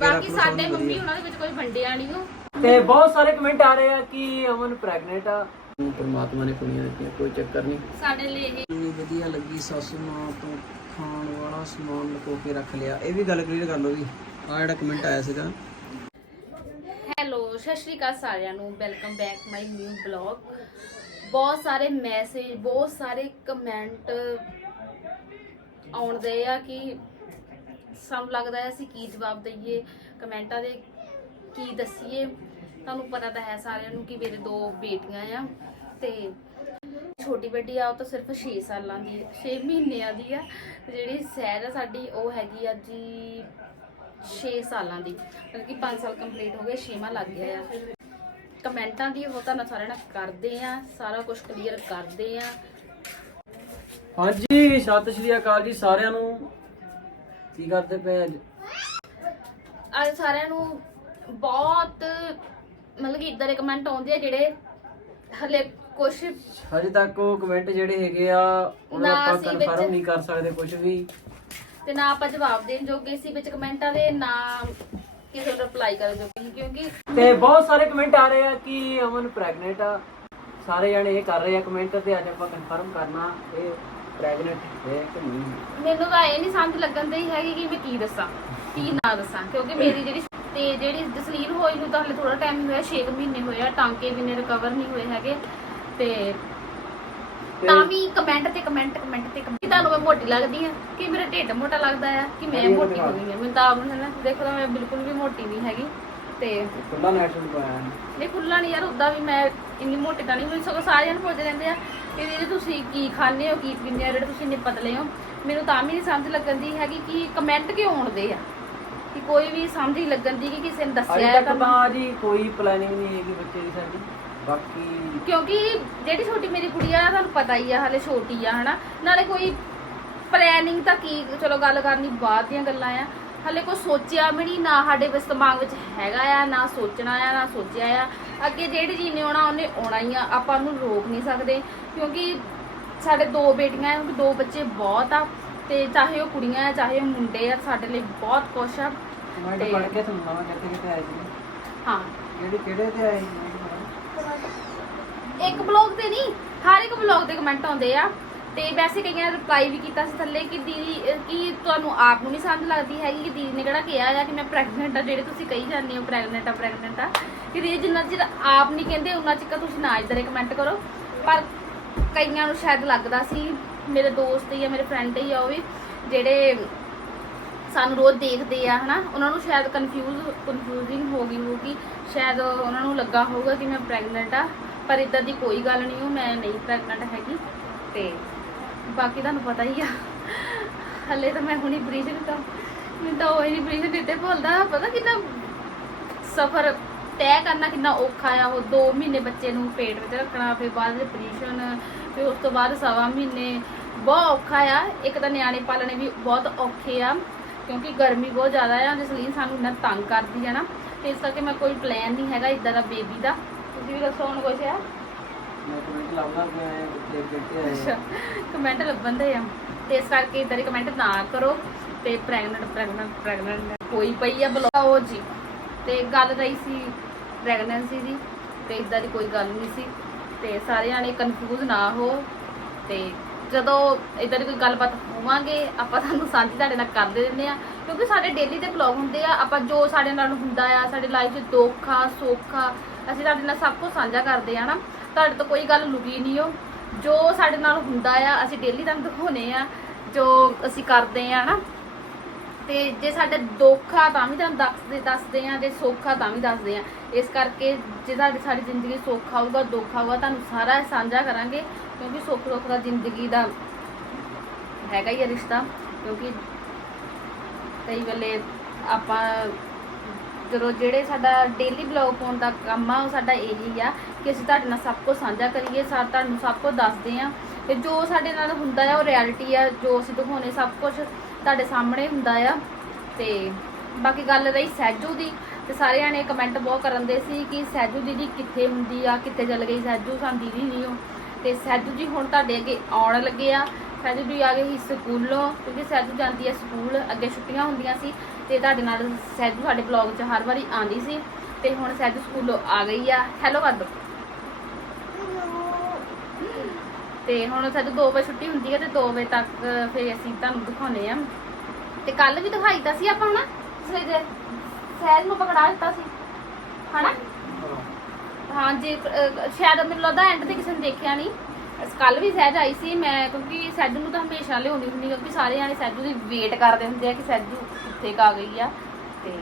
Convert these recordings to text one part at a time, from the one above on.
ਬਾਕੀ ਸਾਡੇ ਮੰਮੀ ਉਹਨਾਂ ਦੇ ਵਿੱਚ ਕੋਈ ਵੰਡਿਆ ਨਹੀਂ ਉਹ। ਤੇ ਬਹੁਤ ਸਾਰੇ ਕਮੈਂਟ ਆ ਰਹੇ ਆ ਕਿ ਅਮਨ ਪ੍ਰੈਗਨੈਂਟ ਆ। ਪਰਮਾਤਮਾ ਨੇ ਕੁੜੀਆਂ ਦਿੱਤੀਆਂ ਕੋਈ ਚੱਕਰ ਨਹੀਂ ਸਾਡੇ ਲਈ ਇਹ ਇੰਨੀ ਵਧੀਆ ਲੱਗੀ ਸਾਸੂ ਮਾਂ ਤੋਂ ਖਾਣ ਵਾਲਾ ਸਮਾਨ ਲੁਕੋ ਕੇ ਰੱਖ ਲਿਆ। ਇਹ ਵੀ ਗੱਲ ਕਲੀਅਰ ਕਰ ਲਓ ਵੀ ਆ ਜਿਹੜਾ ਕਮੈਂਟ ਆਇਆ ਸੀਗਾ। ਹੈਲੋ ਸਤਿ ਸ਼੍ਰੀ ਅਕਾਲ ਸਾਰਿਆਂ ਨੂੰ। Welcome back my new blog ਬਹੁਤ ਸਾਰੇ ਮੈਸੇਜ ਬਹੁਤ ਸਾਰੇ ਕਮੈਂਟ ਆਉਂਦੇ ਆ ਕਿ ਸਾਨੂੰ ਲੱਗਦਾ ਹੈ ਅਸੀਂ ਕੀ ਜਵਾਬ ਦਈਏ, ਕਮੈਂਟਾਂ ਦੇ ਕੀ ਦਸੀਏ, ਤੁਹਾਨੂੰ ਪਤਾ ਤਾਂ ਹੈ ਸਾਰਿਆਂ ਨੂੰ ਕਿ ਮੇਰੇ ਦੋ ਬੇਟੀਆਂ ਆ ਤੇ ਛੋਟੀ ਬੇਟੀ ਆ, ਉਹ ਤਾਂ ਸਿਰਫ 6 ਸਾਲਾਂ ਦੀ 6 ਮਹੀਨਿਆਂ ਦੀ ਆ, ਜਿਹੜੀ ਸਹਿਰ ਆ ਸਾਡੀ, ਉਹ ਹੈਗੀ ਆ ਜੀ 6 ਸਾਲਾਂ ਦੀ, ਮਤਲਬ ਕਿ 5 ਸਾਲ ਕੰਪਲੀਟ ਹੋ ਗਏ 6ਵਾਂ ਲੱਗ ਗਿਆ ਆ। ਕਮੈਂਟਾਂ ਦੀ ਉਹ ਤਾਂ ਸਾਰਿਆਂ ਨਾਲ ਕਰਦੇ ਆ, ਸਾਰਾ ਕੁਝ ਕਲੀਅਰ ਕਰਦੇ ਆ। ਹਾਂਜੀ, ਸਤਿ ਸ਼੍ਰੀ ਅਕਾਲ ਜੀ ਸਾਰਿਆਂ ਨੂੰ। ਕੀ ਕਰਦੇ ਪਏ ਅੱਜ? ਅੱਜ ਸਾਰਿਆਂ ਨੂੰ ਬਹੁਤ ਮਤਲਬ ਕਿ ਇਦਾਂ ਦੇ ਕਮੈਂਟ ਆਉਂਦੇ ਆ ਜਿਹੜੇ ਹਲੇ ਕੁਝ ਹਜੇ ਤੱਕ ਉਹ ਕਮੈਂਟ ਜਿਹੜੇ ਹੈਗੇ ਆ ਉਹਨਾਂ ਨਾ ਆਪਾਂ ਅਸੀਂ ਵਿੱਚ- ਕਨਫਰਮ ਨਹੀਂ ਕਰ ਸਕਦੇ ਕੁਝ ਵੀ। ਤੇ ਨਾ ਆਪਾਂ ਜਵਾਬ ਦੇਣ ਜੋਗੇ ਸੀ ਵਿੱਚ ਕਮੈਂਟਾਂ ਦੇ ਨਾ ਕਿਸੇ ਨੂੰ ਰਿਪਲਾਈ ਕਰਨ ਜੋਗੇ ਸੀ ਕਿਉਂਕਿ ਤੇ ਬਹੁਤ ਸਾਰੇ ਕਮੈਂਟ ਆ ਰਹੇ ਆ ਕਿ ਅਮਨ ਪ੍ਰੈਗਨੈਂਟ ਆ। ਸਾਰੇ ਜਣੇ ਇਹ ਕਰ ਰਹੇ ਆ ਕਮੈਂਟ ਤੇ ਅੱਜ ਆਪਾਂ ਕਨਫਰਮ ਕਰਨਾ ਇਹ ਪ੍ਰੈਗਨੈਂਟ ਹੈ ਕਿ ਨਹੀਂ ਮੈਨੂੰ ਤਾਂ ਇਹ ਨਹੀਂ ਸਮਝ ਲੱਗਣ ਦੀ ਹੈਗੀ ਕਿ ਮੈਂ ਕੀ ਦੱਸਾਂ ਕੀ ਨਾ ਦੱਸਾਂ ਕਿਉਂਕਿ ਮੇਰੀ ਜਿਹੜੀ ਤੇ ਜਿਹੜੀ ਜਸਲੀਨ ਹੋਈ ਨੂੰ ਤਾਂ ਹਲੇ ਥੋੜਾ ਟਾਈਮ ਹੋਇਆ 6 ਮਹੀਨੇ ਹੋਏ ਆ ਟਾਂਕੇ ਵੀ ਨੇ ਰਿਕਵਰ ਨਹੀਂ ਹੋਏ ਹੈਗੇ ਤੇ ਤਾਂ ਵੀ ਕਮੈਂਟ ਤੇ ਕਮੈਂਟ ਕਮੈਂਟ ਤੇ comment, ਕਿ ਤੁਹਾਨੂੰ ਮੈਂ ਮੋਟੀ ਲੱਗਦੀ ਆ? ਕਿ ਮੇਰਾ ਢਿੱਡ ਮੋਟਾ ਲੱਗਦਾ ਆ? ਕਿ ਮੈਂ ਮੋਟੀ ਹੋ ਗਈ ਆ? ਮੈਨੂੰ ਤਾਂ ਆਪ ਨੂੰ ਨਾ ਦੇਖੋ ਤਾਂ ਮੈਂ ਬਿਲਕੁਲ ਵੀ ਮੋਟੀ ਨਹੀਂ ਹੈਗੀ ਤੇ ਖੁੱਲਾ ਨੈਟ ਨੂੰ ਪਾਇਆ ਨਹੀਂ ਖੁੱਲਾ ਨਹੀਂ ਯਾਰ ਉਦਾਂ ਵੀ ਮੈਂ ਇੰਨੀ ਮੋਟੀ ਤਾਂ ਨਹੀਂ ਮੈਨੂੰ ਸਗੋਂ ਸਾਰਿਆਂ ਨੂੰ ਪੁੱਛਦੇ ਰਹਿੰਦੇ ਆ ਕਿ ਦੀਦੀ ਤੁਸੀਂ ਕੀ ਖਾਂਦੇ ਹੋ ਕੀ ਪੀਂਦੇ ਹੋ ਜਿਹੜੇ ਤੁਸੀਂ ਇੰਨੇ ਪਤਲੇ ਹੋ? ਮੈਨੂੰ ਤਾਂ ਵੀ ਨਹੀਂ ਸਮਝ ਲੱਗਣ ਦੀ ਹੈਗੀ ਕਿ ਕਮੈਂਟ ਕਿਉਂ ਆਉਂਦੇ ਆ? ਕਿ ਕੋਈ ਵੀ ਸਮਝ ਨਹੀਂ ਲੱਗਣ ਦੀ ਕਿ ਕਿਸੇ ਨੇ ਅਜੇ ਦੱਸਿਆ ਹੈ ਤੱਕ ਤੁਹਾਨੂੰ? ਤਾਂ ਜੀ ਕੋਈ ਪਲੈਨਿੰਗ ਨਹੀਂ ਹੈਗੀ ਬੱਚੇ ਦੀ ਸਾਡੀ। ਬਾਕੀ ਕਿਉਂਕਿ ਜਿਹੜੀ ਛੋਟੀ ਮੇਰੀ ਕੁੜੀ ਆ ਤੁਹਾਨੂੰ ਪਤਾ ਹੀ ਆ ਹਲੇ ਛੋਟੀ ਆ ਹਨਾ? ਨਾਲੇ ਕੋਈ ਪਲੈਨਿੰਗ ਤਾਂ ਕੀ ਚਲੋ ਗੱਲ ਕਰਨੀ ਬਾਅਦ ਦੀਆਂ ਗੱਲਾਂ ਆ। ਹਲੇ ਕੋਈ ਸੋਚਿਆ ਵੀ ਨਹੀਂ ਨਾ ਸਾਡੇ ਬਸ ਦਿਮਾਗ ਵਿੱਚ ਹੈਗਾ ਆ ਨਾ ਸੋਚਣਾ ਆ ਨਾ ਸੋਚਿਆ ਆ। ਅੱਗੇ ਜਿਹੜੀ ਜੀ ਨੇ ਆਉਣਾ ਉਹਨੇ ਆਉਣਾ ਹੀ ਆ। ਆਪਾਂ ਉਹਨੂੰ ਰੋਕ ਨਹੀਂ ਸਕਦੇ ਕਿਉਂਕਿ ਸਾਡੇ ਦੋ ਬੇਟੀਆਂ ਆ ਦੋ ਬੱਚੇ ਬਹੁਤ ਆ ਤੇ ਚਾਹੇ ਉਹ ਕੁੜੀਆਂ ਆ ਚਾਹੇ ਉਹ ਮੁੰਡੇ ਆ ਸਾਡੇ ਲਈ ਬਹੁਤ ਕੁਛ ਆ। ਕਮੈਂਟ ਤੇ- ਪੜ੍ਹ ਕੇ ਸੁਣਾਵਾ ਕਿੱਥੇ ਕਿੱਥੇ ਆਏ ਸੀ ਹਾਂ। ਜਿਹੜੇ ਕਿਹੜੇ ਤੇ ਆਏ ਸੀ ਇੱਕ ਬਲੌਗ ਤੇ ਨਹੀਂ ਹਰ ਇੱਕ ਬਲੌਗ ਤੇ ਕਮੈਂਟ ਆਉਂਦੇ ਆ। ਤੇ ਵੈਸੇ ਕਈਆਂ ਨੇ ਰਿਪਲਾਈ ਵੀ ਕੀਤਾ ਸੀ ਥੱਲੇ ਕਿ ਦੀਦੀ ਕਿ ਤੁਹਾਨੂੰ ਆਪ ਨੂੰ ਨਹੀਂ ਸਮਝ ਲੱਗਦੀ ਹੈਗੀ ਕਿ ਦੀਦੀ ਨੇ ਕਿਹੜਾ ਕਿਹਾ ਆ ਕਿ ਮੈਂ ਪ੍ਰੈਗਨੈਂਟ ਆ, ਜਿਹੜੇ ਤੁਸੀਂ ਕਹੀ ਜਾਂਦੇ ਹੋ ਪ੍ਰੈਗਨੈਂਟ ਆ ਪ੍ਰੈਗਨੈਂਟ ਆ। ਕਿ ਦੀਦੀ, ਜਿੰਨਾ ਚਿਰ ਆਪ ਨਹੀਂ ਕਹਿੰਦੇ ਉਹਨਾਂ ਚਿਰ ਤੁਸੀਂ ਨਾ ਇਦਾਂ ਕਮੈਂਟ ਕਰੋ। ਪਰ ਕਈਆਂ ਨੂੰ ਸ਼ਾਇਦ ਲੱਗਦਾ ਸੀ, ਮੇਰੇ ਦੋਸਤ ਜਾਂ ਮੇਰੇ ਫਰੈਂਡ ਹੀ ਆ, ਉਹ ਵੀ, ਜਿਹੜੇ ਸਾਨੂੰ ਰੋਜ਼ ਦੇਖਦੇ ਆ, ਹਨਾ ਉਹਨਾਂ ਨੂੰ ਸ਼ਾਇਦ ਕਨਫਿਊਜ਼ ਕਨਫਿਊਜ਼ਿੰਗ ਹੋ ਗਈ ਹੋਊਗੀ। ਸ਼ਾਇਦ ਉਹਨਾਂ ਨੂੰ ਲੱਗਾ ਹੋਊਗਾ ਕਿ ਮੈਂ ਪ੍ਰੈਗਨੈਂਟ ਆ, ਪਰ ਇਦਾਂ ਦੀ ਕੋਈ ਗੱਲ ਨਹੀਂ ਉਹ ਮੈਂ ਨਹੀਂ ਪ੍ਰੈਗਨੈਂਟ ਹੈਗੀ। ਤੇ ਬਾਕੀ ਤੁਹਾਨੂੰ ਪਤਾ ਹੀ ਆ। ਹੱਲੇ ਤਾਂ ਮੈਂ ਹੁਣੀ ਬ੍ਰੀਜ ਦਿੱਤਾ ਮੈਨੂੰ ਤਾਂ ਉਹ ਹੀ ਨਹੀਂ ਬ੍ਰੀਜ ਦਿੱਤੇ ਭੁੱਲਦਾ। ਪਤਾ ਕਿੰਨਾ ਸਫਰ ਤੈਅ ਕਰਨਾ ਕਿੰਨਾ ਔਖਾ ਆ। ਉਹ 2 ਮਹੀਨੇ ਬੱਚੇ ਨੂੰ ਪੇਟ ਵਿੱਚ ਰੱਖਣਾ, ਫਿਰ ਬਾਅਦ ਵਿੱਚ ਆਪਰੇਸ਼ਨ ਫਿਰ ਉਸ ਤੋਂ ਬਾਅਦ ਸਵਾ ਮਹੀਨੇ। ਬਹੁਤ ਔਖਾ ਆ। ਇੱਕ ਤਾਂ ਨਿਆਣੇ ਪਾਲਣੇ ਵੀ ਬਹੁਤ ਔਖੇ ਆ, ਕਿਉਂਕਿ ਗਰਮੀ ਬਹੁਤ ਜ਼ਿਆਦਾ ਆ, ਜਿਸ ਲਈ ਸਾਨੂੰ ਇੰਨਾ ਤੰਗ ਕਰਦੀ ਹੈ ਨਾ। ਤੇ ਇਸ ਕਰਕੇ ਮੈਂ ਕੋਈ ਪਲਾਨ ਨਹੀਂ ਹੈਗਾ ਇਦਾਂ ਦਾ ਬੇਬੀ ਦਾ। ਤੁਸੀਂ ਵੀ ਦੱਸੋ ਹੁਣ ਕੁਛ ਆ। ਮੈਂ ਕਮੈਂਟ ਲਾਉਂਦਾ ਮੈਂ ਦੇਖ ਦੇਖ ਕੇ ਆਏ ਅੱਛਾ ਕਮੈਂਟ ਲੱਭਣ ਦੇ ਆ। ਤੇ ਇਸ ਕਰਕੇ ਇਦਾਂ ਦੇ ਕਮੈਂਟ ਨਾ ਕਰੋ ਤੇ ਪ੍ਰੈਗਨੈਂਟ ਪ੍ਰੈਗਨੈਂਟ ਪ੍ਰੈਗਨੈਂਟ ਕੋਈ ਪਈ ਆ ਬਲੋ ਉਹ ਜੀ। ਤੇ ਗੱਲ ਰਹੀ ਸੀ ਪ੍ਰੈਗਨੈਂਸੀ ਦੀ, ਤੇ ਇਦਾਂ ਦੀ ਕੋਈ ਗੱਲ ਨਹੀਂ ਸੀ। ਤੇ ਸਾਰੇ ਜਾਣੇ ਕਨਫਿਊਜ਼ ਨਾ ਹੋ ਤੇ ਜਦੋਂ ਇਦਾਂ ਦੀ ਕੋਈ ਗੱਲਬਾਤ ਹੋਵਾਂਗੇ, ਆਪਾਂ ਤੁਹਾਨੂੰ ਸਾਂਝੀ ਤੁਹਾਡੇ ਨਾਲ ਕਰਦੇ ਰਹਿੰਦੇ ਦਿੰਦੇ ਆ। ਕਿਉਂਕਿ ਸਾਡੇ ਡੇਲੀ ਦੇ ਬਲੌਗ ਹੁੰਦੇ ਆ, ਆਪਾਂ ਜੋ ਸਾਡੇ ਨਾਲ ਹੁੰਦਾ ਆ, ਸਾਡੇ ਲਾਈਫ 'ਚ ਦੁੱਖ ਆ, ਸੁੱਖ ਆ, ਅਸੀਂ ਤੁਹਾਡੇ ਨਾਲ ਸਭ ਕੁਝ ਸਾਂਝਾ ਕਰਦੇ ਆ ਨਾ। ਤੁਹਾਡੇ ਤੋਂ ਕੋਈ ਗੱਲ ਲੁਕੀ ਨਹੀਂ ਹੋ ਜੋ ਸਾਡੇ ਨਾਲ ਹੁੰਦਾ ਆ, ਅਸੀਂ ਡੇਲੀ ਤੁਹਾਨੂੰ ਦਿਖਾਉਨੇ ਆ, ਜੋ ਅਸੀਂ ਕਰਦੇ ਆ ਨਾ। ਤੇ ਜੇ ਸਾਡੇ ਦੁੱਖ ਆ ਤਾਂ ਵੀ ਤੁਹਾਨੂੰ ਦੱਸਦੇ ਦੱਸਦੇ ਆ, ਜੇ ਸੁੱਖ ਆ ਤਾਂ ਵੀ ਦੱਸਦੇ ਆ। ਇਸ ਕਰਕੇ ਜੇ ਤੁਹਾਡੀ, ਸਾਡੀ ਜ਼ਿੰਦਗੀ ਸੁੱਖ ਆਊਗਾ, ਦੁੱਖ ਆਊਗਾ, ਤੁਹਾਨੂੰ ਸਾਰਾ ਸਾਂਝਾ ਕਰਾਂਗੇ, ਕਿਉਂਕਿ ਸੁੱਖ ਦੁੱਖ ਦਾ ਜ਼ਿੰਦਗੀ ਦਾ ਹੈਗਾ ਹੀ ਆ ਰਿਸ਼ਤਾ, ਕਿਉਂਕਿ ਕਈ ਵੇਲੇ ਆਪਾਂ ਜਦੋਂ ਜਿਹੜੇ ਸਾਡਾ ਡੇਲੀ ਬਲੌਗ ਪਾਉਣ ਦਾ ਕੰਮ ਆ, ਉਹ ਸਾਡਾ ਇਹੀ ਆ ਕਿ ਅਸੀਂ ਤੁਹਾਡੇ ਨਾਲ ਸਭ ਕੁਝ ਸਾਂਝਾ ਕਰੀਏ, ਸਾ, ਤੁਹਾਨੂੰ ਸਭ ਕੁਝ ਦੱਸਦੇ ਆ। ਤੇ ਜੋ ਸਾਡੇ ਨਾਲ ਹੁੰਦਾ ਆ, ਉਹ ਰਿਐਲਿਟੀ ਆ, ਜੋ ਅਸੀਂ ਦਿਖਾਉਣੇ ਸਭ ਕੁਝ ਤੁਹਾਡੇ ਸਾਹਮਣੇ ਹੁੰਦਾ ਆ। ਤੇ ਬਾਕੀ ਗੱਲ ਰਹੀ ਸਹਿਜੂ ਦੀ, ਤੇ ਸਾਰਿਆਂ ਨੇ ਕਮੈਂਟ ਬਹੁਤ ਕਰਨ ਦੇ ਸੀ ਕਿ ਸਹਿਜੂ ਦੀਦੀ ਕਿੱਥੇ ਹੁੰਦੀ ਆ, ਕਿੱਥੇ ਚਲ ਗਈ? ਸਹਿਜੂ ਸਾਨੂੰ ਦੀਦੀ ਨਹੀਂ ਹੋ ਤੇ ਸਹਿਜੂ ਜੀ ਹੁਣ ਤੁਹਾਡੇ ਅੱਗੇ ਆਉਣ ਲੱਗੇ ਆ। ਸਹਿਜੂ ਵੀ ਆ ਗਈ ਸੀ ਸਕੂਲੋਂ ਕਿਉਂਕਿ ਸਹਿਜੂ ਜਾਂਦੀ ਹੈ ਸਕੂਲ ਅੱਗੇ ਛੁੱਟੀਆਂ ਹੁੰਦੀਆਂ ਸੀ ਤੇ ਤੁਹਾਡੇ ਨਾਲ ਸਹਿਜੂ ਸਾਡੇ ਬਲੌਗ 'ਚ ਹਰ ਵਾਰੀ ਆਉਂਦੀ ਸੀ ਤੇ ਹੁਣ ਸਹਿਜੂ ਸਕੂਲੋਂ ਆ ਗਈ ਆ। ਹੈਲੋ ਕਰ ਦੋ ਤੇ ਹੁਣ ਸਾਡੇ 2 ਵਜੇ ਛੁੱਟੀ ਹੁੰਦੀ ਹੈ ਤੇ 2 ਵਜੇ ਤੱਕ ਫਿਰ ਅਸੀਂ ਤੁਹਾਨੂੰ ਦਿਖਾਉਨੇ ਆ। ਤੇ ਕੱਲ ਵੀ ਦਿਖਾਈ ਤਾਂ ਸੀ ਆਪਾਂ ਹਨਾ? ਸਵੇਰੇ ਸਹਿਜ ਨੂੰ ਪਕੜਾ ਦਿੱਤਾ ਸੀ। ਹਨਾ? ਹਾਂ। ਜੇ ਸ਼ਾਇਦ ਮੈਨੂੰ ਲੱਗਦਾ ਐਂਡ ਤੇ ਕਿਸੇ ਨੇ ਦੇਖਿਆ ਨਹੀਂ ਕੱਲ ਵੀ ਸਹਿਜ ਆਈ ਸੀ, ਮੈਂ ਕਿਉਂਕਿ ਸਹਿਜੂ ਨੂੰ ਤਾਂ ਹਮੇਸ਼ਾ ਲਿਆਉਂਦੀ ਹੁੰਦੀ ਕਿਉਂਕਿ ਸਾਰੇ ਜਾਣੇ ਸਹਿਜੂ ਦੀ ਵੇਟ ਕਰਦੇ ਹੁੰਦੇ ਆ ਕਿ ਸਹਿਜੂ ਕਿੱਥੇ ਕਾ ਗਈ ਆ। ਤੇ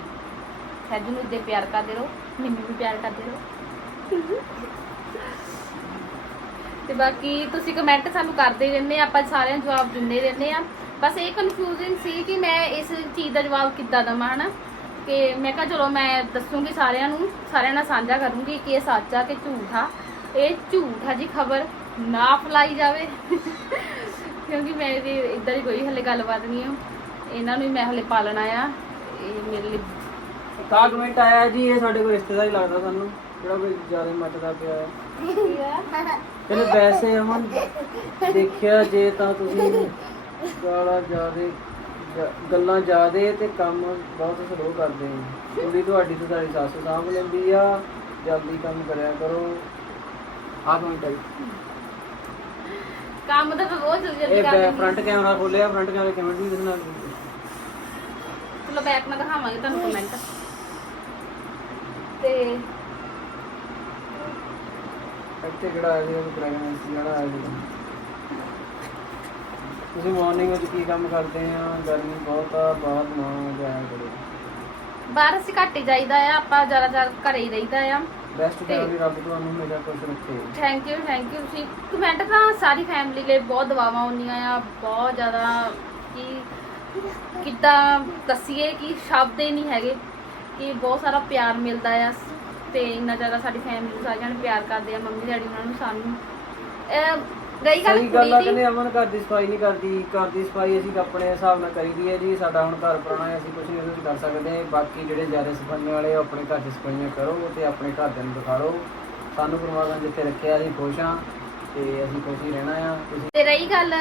ਸਹਿਜੂ ਨੂੰ ਇੱਦੇ ਪਿਆਰ ਕਰਦੇ ਰਹੋ, ਮੈਨੂੰ ਵੀ ਪਿਆਰ ਕਰਦੇ ਰਹੋ। ਤੇ ਬਾਕੀ ਤੁਸੀਂ ਕਮੈਂਟ ਸਾਨੂੰ ਕਰਦੇ ਰਹਿੰਦੇ ਆ, ਆਪਾਂ ਸਾਰਿਆਂ ਨੂੰ ਜਵਾਬ ਦਿੰਦੇ ਰਹਿੰਦੇ ਆ। ਬਸ ਇਹ ਕਨਫਿਊਜ਼ਿੰਗ ਸੀ ਕਿ ਮੈਂ ਇਸ ਚੀਜ਼ ਦਾ ਜਵਾਬ ਕਿੱਦਾਂ ਦਵਾਂ, ਹਨਾ? ਕਿ ਮੈਂ ਕਿਹਾ ਚਲੋ ਮੈਂ ਦੱਸੂਗੀ ਸਾਰਿਆਂ ਨੂੰ, ਸਾਰਿਆਂ ਨਾਲ ਸਾਂਝਾ ਕਰੂੰਗੀ ਕਿ ਇਹ ਸੱਚ ਆ ਕਿ ਝੂਠ ਆ। ਇਹ ਝੂਠ ਆ ਜੀ ਖਬਰ। ਨਾ ਫਲਾਈ ਜਾਵੇ। ਕਿਉਂਕਿ ਮੇਰੀ ਇਦਾਂ ਦੀ ਕੋਈ ਹਲੇ ਗੱਲਬਾਤ ਨਹੀਂ ਆ। ਇਹਨਾਂ ਨੂੰ ਹੀ ਮੈਂ ਹਲੇ ਪਾਲਣਾ ਆ। ਇਹ ਮੇਰੇ ਲਈ ਤਾਂ ਕਮੈਂਟ ਆਇਆ ਜੀ, ਇਹ ਸਾਡੇ ਕੋਲ ਰਿਸ਼ਤੇਦਾਰ ਹੀ ਲੱਗਦਾ ਸਾਨੂੰ, ਜਿਹੜਾ ਕੋਈ ਜ਼ਿਆਦਾ ਮੱਚਦਾ ਪਿਆ ਹੈ ਕਹਿੰਦੇ ਵੈਸੇ ਅਮਨ, ਦੇਖਿਆ ਜੇ ਤਾਂ ਤੁਸੀਂ ਗਾਲਾਂ ਜ਼ਿਆਦੇ ਜ- ਗੱਲਾਂ ਜ਼ਿਆਦੇ ਤੇ ਕੰਮ ਬਹੁਤ ਸਲੋ ਕਰਦੇ ਹੋ। ਕੁੜੀ ਤੁਹਾਡੀ ਤੇ ਤੁਹਾਡੀ ਸੱਸ ਸਾਂਭ ਲੈਂਦੀ ਆ, ਜਲਦੀ ਕੰਮ ਕਰਿਆ ਕਰੋ। ਆਹ ਕਮੈਂਟ ਆਈ। ਕੰਮ ਤਾਂ ਮੈਂ ਬਹੁਤ ਜਲਦੀ ਜਲਦੀ ਇਹ ਕਰ ਫਰੰਟ ਕੈਮਰਾ ਖੋਲਿਆ ਫਰੰਟ ਕੈਮਰੇ ਕਮੈਂਟ ਵੀ ਦਿਖਣਾ ਚਲੋ ਬੈਕ ਨਾਲ ਦਿਖਾਵਾਂਗੇ ਤੁਹਾਨੂੰ ਕਮੈਂਟ ਤੇ ਇੱਥੇ ਕਿਹੜਾ ਸੀ ਉਹ ਪ੍ਰੈਗਨੈਂਸੀ ਜਿਹੜਾ ਆਇਆ ਸੀ ਤੁਸੀਂ ਮਾਰਨਿੰਗ ਵਿੱਚ ਕੀ ਕੰਮ ਕਰਦੇ ਆ? ਗਰਮੀ ਬਹੁਤ ਆ ਬਾਹਰ ਨਾ ਜਾਇਆ ਕਰੋ। ਬਾਹਰ ਅਸੀਂ ਘੱਟ ਹੀ ਜਾਈਦਾ ਆ ਆਪਾਂ ਜ਼ਿਆਦਾਤਰ ਘਰੇ ਹੀ ਰਹੀਦਾ ਆ। ਬੈਸਟ ਫੈਮਿਲੀ ਰੱਬ ਤੁਹਾਨੂੰ ਹਮੇਸ਼ਾ ਖੁਸ਼ ਰੱਖੇ। ਥੈਂਕ ਯੂ ਥੈਂਕ ਯੂ ਤੁਸੀਂ ਕਮੈਂਟ ਤਾਂ ਸਾਰੀ ਫੈਮਿਲੀ ਲਈ ਬਹੁਤ ਦਵਾਵਾਂ ਹੁੰਦੀਆਂ ਆ ਬਹੁਤ ਜ਼ਿਆਦਾ ਕਿ ਕਿੱਦਾਂ ਦੱਸੀਏ ਕਿ ਸ਼ਬਦ ਹੀ ਨਹੀਂ ਹੈਗੇ ਕਿ ਬਹੁਤ ਸਾਰਾ ਪਿਆਰ ਮਿਲਦਾ ਆ। ਤੇ ਇੰਨਾ ਜ਼ਿਆਦਾ ਸਾਡੀ ਫੈਮਿਲੀ ਨੂੰ ਸਾਰਿਆਂ ਨੂੰ ਪਿਆਰ ਕਰਦੇ ਆ ਮੰਮੀ ਡੈਡੀ ਉਹਨਾਂ ਨੂੰ ਸਾਨੂੰ। ਰਹੀ ਗੱਲ ਸਹੀ ਗੱਲ ਆ ਕੁੜੀ ਦੀ? ਕਹਿੰਦੇ ਅਮਨ ਘਰ ਦੀ ਸਫ਼ਾਈ ਨਹੀਂ ਕਰਦੀ ਘਰ ਦੀ ਸਫ਼ਾਈ ਅਸੀਂ ਆਪਣੇ ਹਿਸਾਬ ਨਾਲ ਕਰੀਦੀ ਹੈ ਜੀ ਸਾਡਾ ਹੁਣ ਘਰ ਪੁਰਾਣਾ ਹੈ ਅਸੀਂ ਕੁਝ ਨਹੀਂ ਉਹਦੇ ਵਿੱਚ ਕਰ ਸਕਦੇ ਬਾਕੀ ਜਿਹੜੇ ਜ਼ਿਆਦਾ ਸਫਾਈਆਂ ਵਾਲੇ ਉਹ ਆਪਣੇ ਘਰ 'ਚ ਸਫਾਈਆਂ ਕਰੋ ਤੇ ਆਪਣੇ ਘਰਦਿਆਂ ਨੂੰ ਦਿਖਾਓ ਸਾਨੂੰ ਪਰਮਾਤਮਾ ਜਿੱਥੇ ਰੱਖਿਆ ਅਸੀਂ ਖੁਸ਼ ਹਾਂ ਤੇ ਅਸੀਂ ਖੁਸ਼ ਹੀ ਰਹਿਣਾ ਆ। ਤੁਸੀਂ ਤੇ ਰਹੀ ਗੱਲ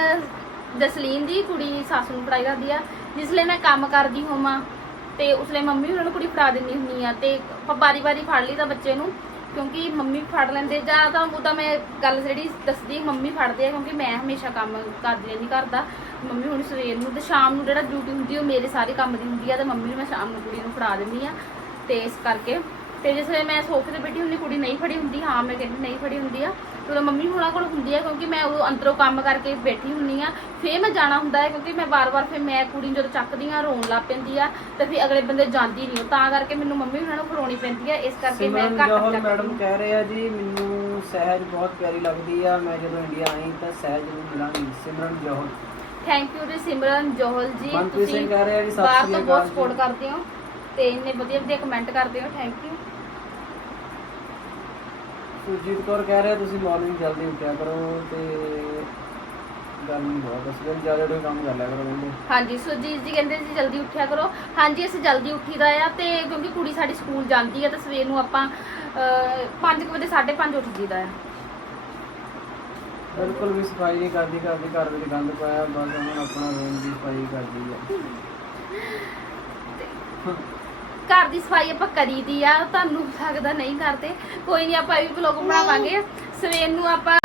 ਜਸਲੀਨ ਦੀ ਕੁੜੀ ਸੱਸ ਨੂੰ ਫੜਾਈ ਕਰਦੀ ਆ ਜਿਸ ਲਈ ਮੈਂ ਕੰਮ ਕਰਦੀ ਹੋਵਾਂ ਤੇ ਉਸ ਲਈ ਮੰਮੀ ਉਹਨਾਂ ਨੂੰ ਕੁੜੀ ਫੜਾ ਦਿੰਦੀ ਹੁੰਦੀ ਆ ਤੇ ਆਪਾਂ ਬਾਰੀ ਬਾਰੀ ਫੜ ਲਈ ਤਾਂ ਬੱਚੇ ਨੂੰ। ਕਿਉਂਕਿ ਮੰਮੀ ਫੜ ਲੈਂਦੇ, ਜਾਂ ਤਾਂ ਉਹ ਤਾਂ ਮੈਂ ਗੱਲ ਜਿਹੜੀ ਦੱਸਦੀ, ਮੰਮੀ ਫੜਦੇ ਆ, ਕਿਉਂਕਿ ਮੈਂ ਹਮੇਸ਼ਾ ਕੰਮ ਕਰਦੀ ਰਹਿੰਦੀ ਘਰ ਦਾ। ਮੰਮੀ ਹੁਣ ਸਵੇਰ ਨੂੰ ਤੇ ਸ਼ਾਮ ਨੂੰ ਜਿਹੜਾ ਡਿਊਟੀ ਹੁੰਦੀ ਉਹ ਮੇਰੇ ਸਾਰੇ ਕੰਮ ਦੀ ਹੁੰਦੀ ਆ ਤੇ ਮੰਮੀ ਨੂੰ ਮੈਂ ਸ਼ਾਮ ਨੂੰ ਕੁੜੀ ਨੂੰ ਫੜਾ ਦਿੰਦੀ ਆ। ਤੇ ਇਸ ਕਰਕੇ, ਤੇ ਜਿਸ ਵੇਲੇ ਮੈਂ ਸੋਫੇ ਤੇ ਬੈਠੀ ਹੁੰਦੀ, ਕੁੜੀ ਨਹੀਂ ਫੜੀ ਹੁੰਦੀ, ਹਾਂ ਮੈਂ ਕਹਿੰਦੀ ਨਹੀਂ ਫੜੀ ਹੁੰਦੀ ਆ। ਉਦੋਂ ਮੰਮੀ ਹੁਣਾਂ ਕੋਲ ਹੁੰਦੀ ਆ ਕਿਉਂਕਿ ਮੈਂ ਉਹ ਅੰਦਰੋਂ ਕੰਮ ਕਰਕੇ ਬੈਠੀ ਹੁੰਨੀ ਆ ਫੇਰ ਮੈਂ ਜਾਣਾ ਹੁੰਦਾ ਹੈ ਕਿਉਂਕਿ ਮੈਂ ਬਾਰ-ਬਾਰ ਫੇਰ ਮੈਂ ਕੁੜੀ ਜਦੋਂ ਚੱਕਦੀ ਆ ਰੋਣ ਲੱਗ ਪੈਂਦੀ ਆ ਤੇ ਫਿਰ ਅਗਲੇ ਬੰਦੇ ਜਾਂਦੀ ਨਹੀਂ ਤਾਂ ਕਰਕੇ ਮੈਨੂੰ ਮੰਮੀ ਹੁਣਾਂ ਨੂੰ ਫੜਾਉਣੀ ਪੈਂਦੀ ਆ ਇਸ ਕਰਕੇ ਮੈਂ ਘੱਟ ਚੱਕਦੀ ਮੈਡਮ ਕਹਿ ਰਹੇ ਆ ਜੀ ਮੈਨੂੰ ਸਹਿਜ ਬਹੁਤ ਪਿਆਰੀ ਲੱਗਦੀ ਆ ਮੈਂ ਜਦੋਂ ਇੰਡੀਆ ਆਈ ਤਾਂ ਸਹਿਜ ਨੂੰ ਮਿਲਾਂਗੀ। ਸਿਮਰਨ ਜੋਹਲ। ਥੈਂਕ ਯੂ ਜੀ ਸਿਮਰਨ ਜੋਹਲ ਜੀ ਮਨਪ੍ਰੀਤ ਸਿੰਘ ਕਹਿ ਰਹੇ ਆ ਜੀ ਸਤਿ ਬਾਹਰ ਸ੍ਰੀ ਤੋਂ ਅਕਾਲ ਬਹੁਤ ਜੀ। ਸਪੋਰਟ ਕਰਦੇ ਹੋ ਤੇ ਇੰਨੇ ਵਧੀਆ ਵਧੀਆ ਕਮੈਂਟ ਕਰਦੇ ਹੋ ਥੈਂਕ ਯੂ ਸੁਰਜੀਤ ਕੌਰ ਕਹਿ ਰਿਹਾ ਤੁਸੀਂ ਮਾਰਨਿੰਗ ਜਲਦੀ ਉੱਠਿਆ ਕਰੋ ਤੇ ਗਰਮੀ ਬਹੁਤ ਹੈ ਸਵੇਰ ਜ਼ਿਆਦਾ ਕੋਈ ਕੰਮ ਕਰ ਲਿਆ ਕਰੋ ਕਹਿੰਦੇ ਹਾਂਜੀ ਸੁਰਜੀਤ ਜੀ ਕਹਿੰਦੇ ਸੀ ਜਲਦੀ ਉੱਠਿਆ ਕਰੋ। ਹਾਂਜੀ ਅਸੀਂ ਜਲਦੀ ਉੱਠੀਦਾ ਆ ਤੇ ਕਿਉਂਕਿ ਕੁੜੀ ਸਾਡੀ ਸਕੂਲ ਜਾਂਦੀ ਹੈ ਤਾਂ ਸਵੇਰ ਨੂੰ ਆਪਾਂ 5 ਵਜੇ 5:30 ਉੱਠ ਜੀਦਾ ਆ। ਬਿਲਕੁਲ ਵੀ ਸਫ਼ਾਈ ਨਹੀਂ ਕਰਦੀ ਘਰ ਦੀ ਘਰ ਵਿੱਚ ਗੰਦ ਪਾਇਆ ਬਸ ਉਹਨਾਂ ਆਪਣਾ ਰੂਮ ਦੀ ਸਫ਼ਾਈ ਕਰਦੀ ਆ। ਘਰ ਦੀ ਸਫ਼ਾਈ ਆਪਾਂ ਕਰੀਦੀ ਆ, ਤੁਹਾਨੂੰ ਲੱਗਦਾ ਨਹੀਂ ਕਰਦੇ। ਕੋਈ ਨਹੀਂ ਆਪਾਂ ਇਹ ਵੀ ਵਲੌਗ ਬਣਾਵਾਂਗੇ। ਸਵੇਰ ਨੂੰ ਆਪਾਂ